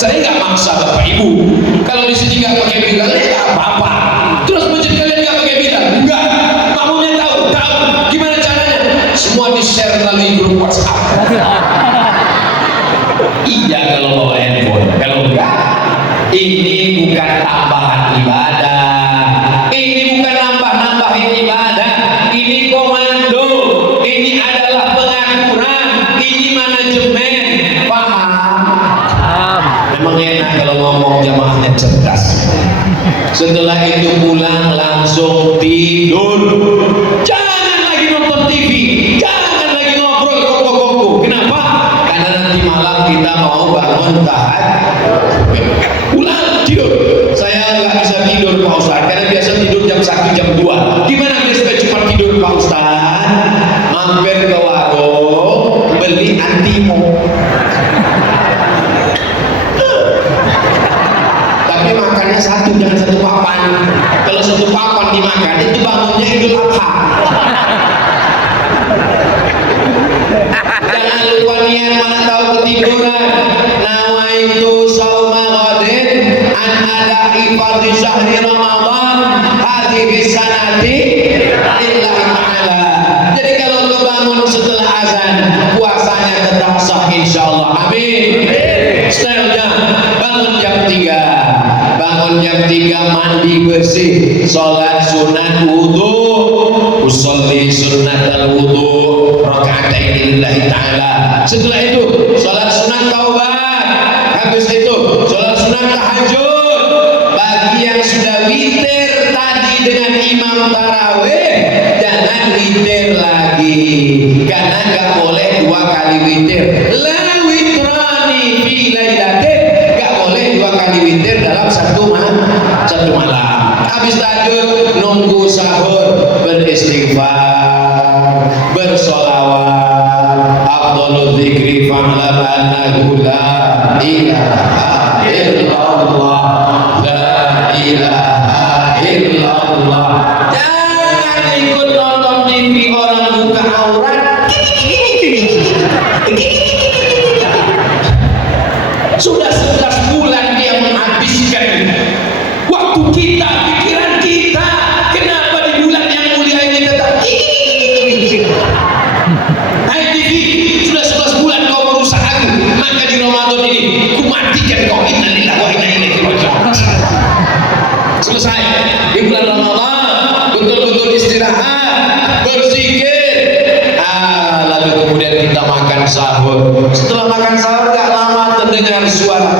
Saya nggak maksa bapak ibu. Kalau di sini nggak pakai Bilal ya nggak apa-apa. Terus masjid kalian nggak pakai Bilal? Enggak. Makmumnya tahu. Gimana caranya? Semua di share melalui grup WhatsApp. Iya kalau bawa handphone. Kalau enggak, ini bukan tambahan ibadah. Ini bukan nambah-nambahin ibadah. Ini komando. Ini adalah pengaturan. Ini manajemen. Paham? Memang enak kalau ngomong jamaahnya cerdas. Setelah itu pulang langsung tidur. Jangan lagi nonton TV, jangan lagi ngobrol koko-koko. Kenapa? Karena nanti malam kita mau bangun tahajud. Pulang tidur. Saya nggak bisa tidur Pak Ustaz, karena biasa tidur jam 1 jam 2. Gimana biasa cuma tidur Pak Ustaz? Mampir ke warung beli antimo. Tapi makannya satu, jangan satu papan. Kalau satu papan dimakan, itu bangunnya Idul Adha. Jangan lupa niat, mana tahu ketiduran. Nawaitu sauma ghadin an ada'i fardhi syahri Ramadan hadhihi sanati lillahi ta'ala. Jadi kalau kebangun setelah azan, puasanya tetap sah insyaallah. Amin. Stylenya bangun jam 3. Bangun jam 3 mandi bersih, sholat sunat wudu, usolli sunnatal wudu raka'atain lillahi ta'ala. Setelah itu sholat sunat taubat. Habis itu sholat sunat tahajud. Bagi yang sudah witir tadi dengan imam tarawih, jangan witir lagi, karena nggak boleh 2 kali witir. La witrani fi lailatin, nggak boleh 2 kali witir dalam satu malam. Habis tahajud nunggu sahur, beristighfar, bersolawat. Afdhalul dzikri fa'lam annahu la ilaha illallah, la ilaha illallah. Jangan ikut nonton TV orang buka aurat. Sudah 11 bulan dia menghabiskan waktu kita, pikiran kita. Kenapa di bulan yang mulia ini tetap Hai TV, sudah 11 bulan kau merusak aku, maka di Ramadan ini ku matikan kau. Innalillahi wa inna ilaihi raji'un. Selesai di bulan Ramadan, betul-betul istirahat, berzikir. Lalu kemudian kita makan sahur. Setelah makan sahur gak lama terdengar suara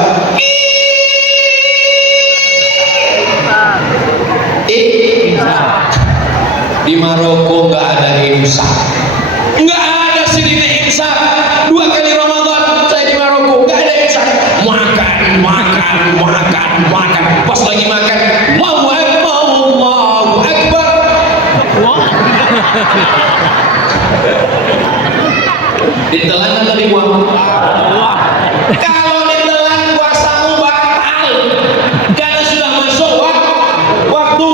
di Maroko. Nggak ada imsak, nggak ada sirine imsak. 2 kali Ramadan saya di Maroko, nggak ada imsak. Makan. Pas lagi makan, Allahu Akbar. Ditelan atau dibuang? Kalau ditelan puasamu batal, karena sudah masuk waktu.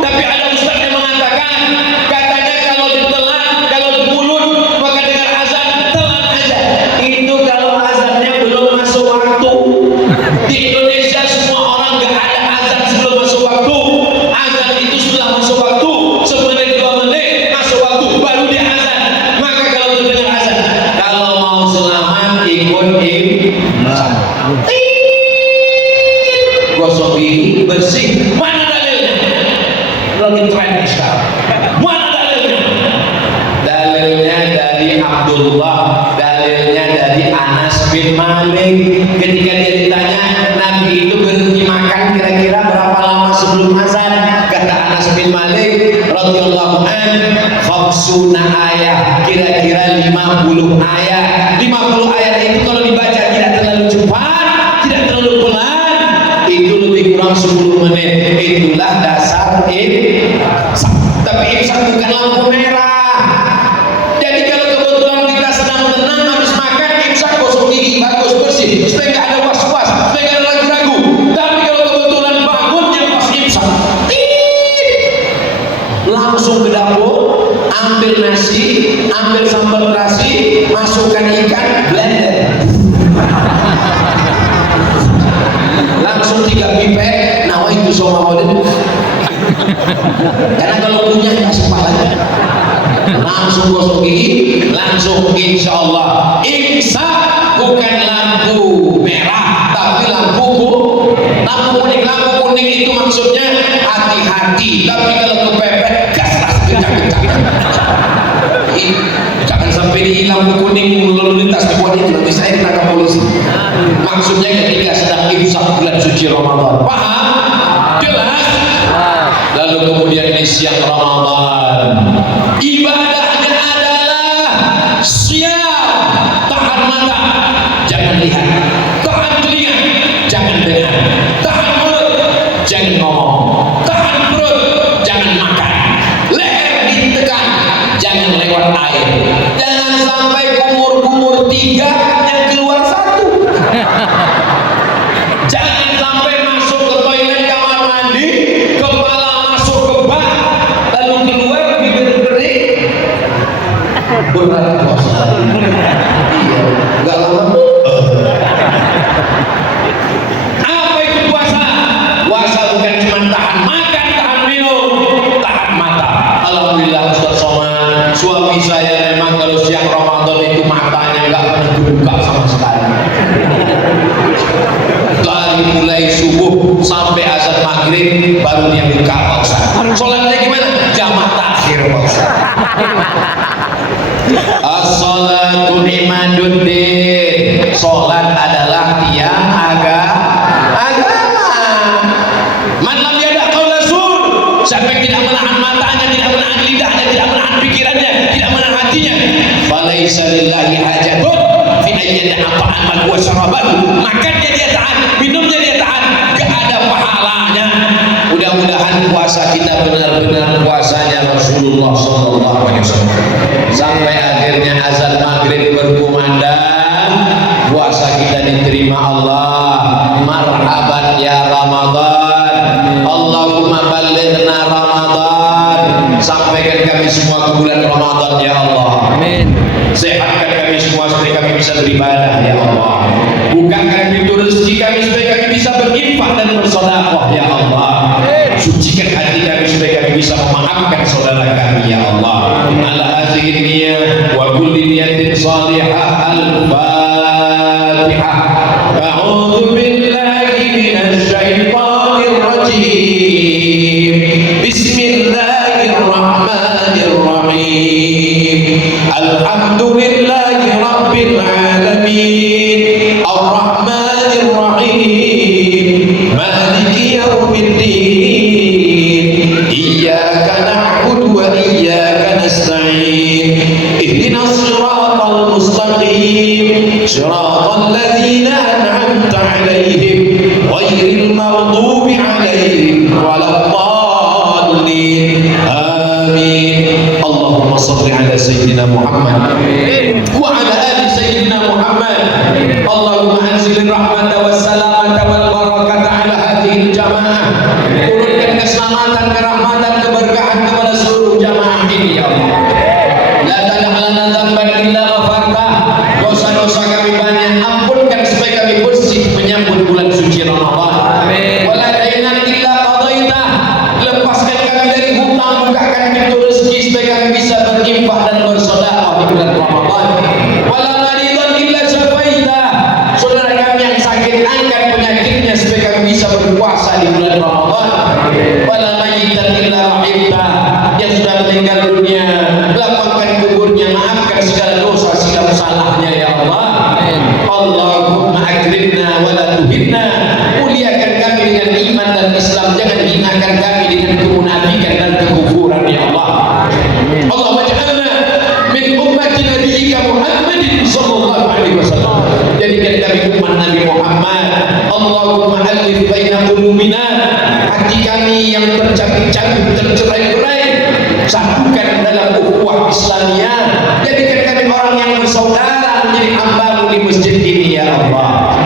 Tapi ada ustaz yang mengatakan, katanya kalau ditelan, kalau di mulut maka dengar azan, telan aja. Itu kalau azannya belum masuk waktu. Di Indonesia semua orang gak ada azan sebelum masuk waktu. Azan itu sudah masuk waktu, 1 menit 2 menit masuk waktu, baru dia azan. Maka kalau terdengar azan, kalau mau selamat ikut imam. Gosok gigi bersih. Mana dalilnya? Lagi tren sekarang. Mana dalilnya? Dalilnya dari Abdullah, dalilnya dari Anas bin Malik. Ketika dia ditanya, Nabi itu lebih kurang 10 menit. Itulah dasar imsak. Tapi imsak bukan lampu merah. Jadi kalau kebetulan kita sedang tenang habis makan, imsak gosok gigi bagus bersih supaya nggak ada was-was, supaya nggak ada ragu-ragu. Tapi kalau kebetulan bangunnya pas imsak, langsung ke dapur, ambil nasi, ambil sambal terasi, masukkan ikan, blender. Langsung 3 pipet, nawa itu semua model. Karena kalau punya kasih pahalanya. Langsung gosok gigi, langsung insya Allah. Imsak bukan lampu merah, tapi lampu kuning. Lampu kuning itu maksudnya hati-hati. Tapi kalau kepepet, gaslah kencang-kencang. Jangan sampai di lampu kuning lalu lintas dibuat itu nanti saya ditangkap polisi. Maksudnya ketika sedang imsak bulan suci Ramadan. Paham? Jelas? Lalu kemudian di siang Ramadan, ibadahnya adalah siap, tahan mata, jangan lihat, tahan telinga, jangan dengar, tahan mulut, jangan ngomong, tahan perut, jangan makan, leher ditekan, jangan lewat air, jangan sampai kumur-kumur 3 yang keluar 1. Jangan sampai masuk ke toilet kamar mandi, kepala masuk ke bak, lalu keluar bibir kering. Berat puasa. Iya, enggak lama. Apa itu puasa? Puasa bukan cuma tahan makan, tahan minum, tahan mata. Alhamdulillah Ustaz Somad, suami saya memang kalau siang Ramadan itu matanya enggak pernah dibuka sama sekali. Dari mulai subuh sampai azan maghrib baru dia buka Pak Ustaz. Sholatnya gimana? Jamaah takhir Pak Ustaz. As-salatu imaduddin. Sholat adalah tiang agama. Man lam yada' qaula zur. Siapa yang tidak menahan matanya, tidak menahan lidahnya, tidak menahan pikirannya, tidak menahan hatinya, falaisa lillahi hajatun fi ayyada'a ta'aman wa syarabahu. Makannya dia tahan, minumnya dia tahan, gak ada pahalanya. Mudah-mudahan puasa kita benar-benar puasanya Rasulullah SAW. Sampai akhirnya azan maghrib berkumandang, puasa kita diterima Allah. Marhaban ya Ramadan, Allahumma balighna Ramadan. Sampaikan kami semua ke bulan Ramadan ya Allah. Amin. Sehatkan kami semua supaya kami bisa beribadah ya Allah. Bukakan pintu rezeki kami supaya kami bisa berinfak dan bersedekah ya Allah. Sucikan hati kami supaya kami bisa memaafkan saudara kami ya Allah. Ala hadhihi niyyah wa kulli niyatin salihah. Al-Fatihah. A'udzu billahi minasy syaithanir rajim. Bismillahirrahmanirrahim. Alhamdulillahi rabbil alamin. Ar-Rahmanir Rahim. Maliki yaumiddin. Iyyaka na'budu wa iyyaka nasta'in. Ihdinas siratal mustaqim. Siratal ladzina an'amta 'alaihim ghairil maghdubi 'alaihim waladdallin. Amin. Allahumma shalli ala sayyidina Muhammad wa ala ali sayyidina Muhammad. Allahumma anzil rahmata was salamata wal barakata ala hadhihi jamaah. Turunkan keselamatan, kerahmatan, keberkahan kepada seluruh jamaah ini ya Allah. La tad'alna dzamban illa ghafarta. Dosa-dosa kami banyak, ampunkan supaya kami bersih menyambut bulan suci Ramadan. Amin. Wala dainan illa qadaita. Lepaskan kami dari hutang, bukakan pintu rezeki supaya kami bisa berinfak dan bersedekah di bulan Ramadan. Wala maridan illa syafaita. Saudara kami yang sakit, angkat penyakitnya supaya kami bisa berpuasa di bulan Ramadan. Wala mayyitan illa rahimta. Yang sudah meninggal dunia, lapangkan kuburnya, maafkan segala dosa, segala salahnya ya Allah. Allahumma akrimna wa la tuhinna. Muliakan kami dengan iman dan Islam, jangan hinakan kami dengan kemunafikan dan kekufuran ya Allah. Allahumma ja'alna min ummati nabiyyika Muhammadin sallallahu alaihi wasallam. Jadikan kami umat Nabi Muhammad. Allahumma alif baina qulubina, hati kami yang tercabik-cabik, tercerai-berai, satukan dalam ukhuwah Islamiyah. Jadikan kami orang yang bersaudara menjadi hamba-Mu di masjid ini ya Allah.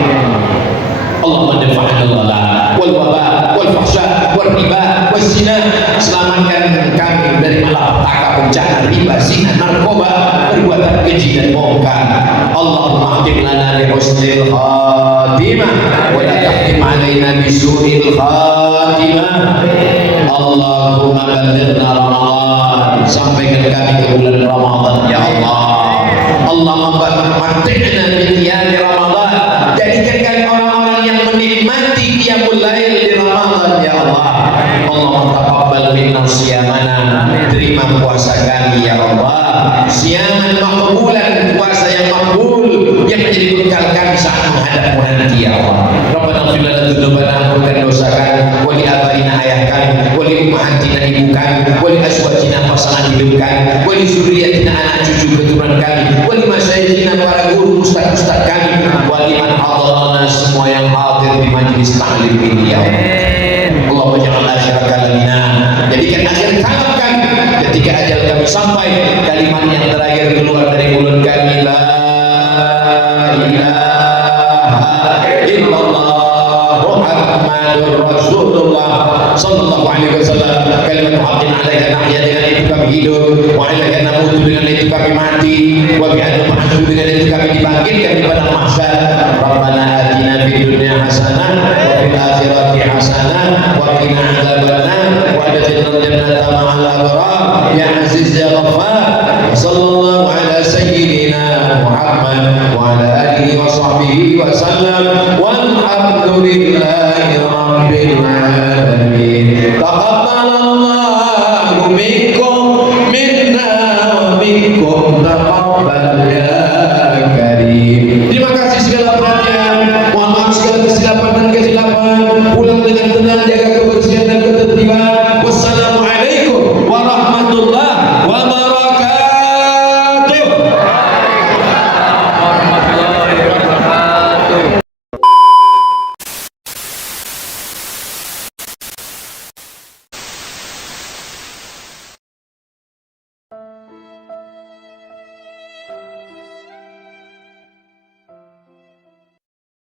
Allahumma dafa'na al-ghala wal waba wal fahsya wal riba wal zina. Selamatkan kami dari malapetaka, bencana riba, zina, narkoba, perbuatan keji dan mungkar. Allahumma khtim lana bi husnil khatimah wa la tahtim alaina bi su'il khatimah. Allahumma ballighna Ramadan, sampaikan kami ke bulan Ramadan ya Allah. Allahumma matti'na bi qiyam Ramadan, jadikan kami orang-orang yang menikmati qiyamul lail di Ramadan ya Allah. Allahumma taqabbal minna siyamana, terima puasa kami ya Allah. Siyaman maqbulan, puasa yang makbul, yang menjadi bekal kami saat menghadap nanti ya Allah. Rabbana ighfir lana dzunubana, ampunkan dosa kami, wa li abaina ayah kami, wa li ummahatina ibu kami, wa li azwajina pasangan hidup kami, wa li zurriyyatina anak cucu keturunan kami, wa li masyayikhina para guru ustaz-ustaz kami, wa liman hadarana, semua yang hadir di majlis ta'lim ini ya Allah. Allahumma jangan akhir kalamina, jadikan akhir kalam kami ketika ajal kami sampai, kalimat yang terakhir keluar dari mulut kami, la ilaha illallah Muhammadur Rasulullah sallallahu alaihi wasallam. Kalimat haqqin alaika nahya, dengan itu kami hidup, wa alaika namutu, dengan itu kami mati, wa bi'adu ma'adu, dengan itu kami dibangkitkan di padang mahsyar. Rabbana atina fid dunya hasanah wa fil akhirati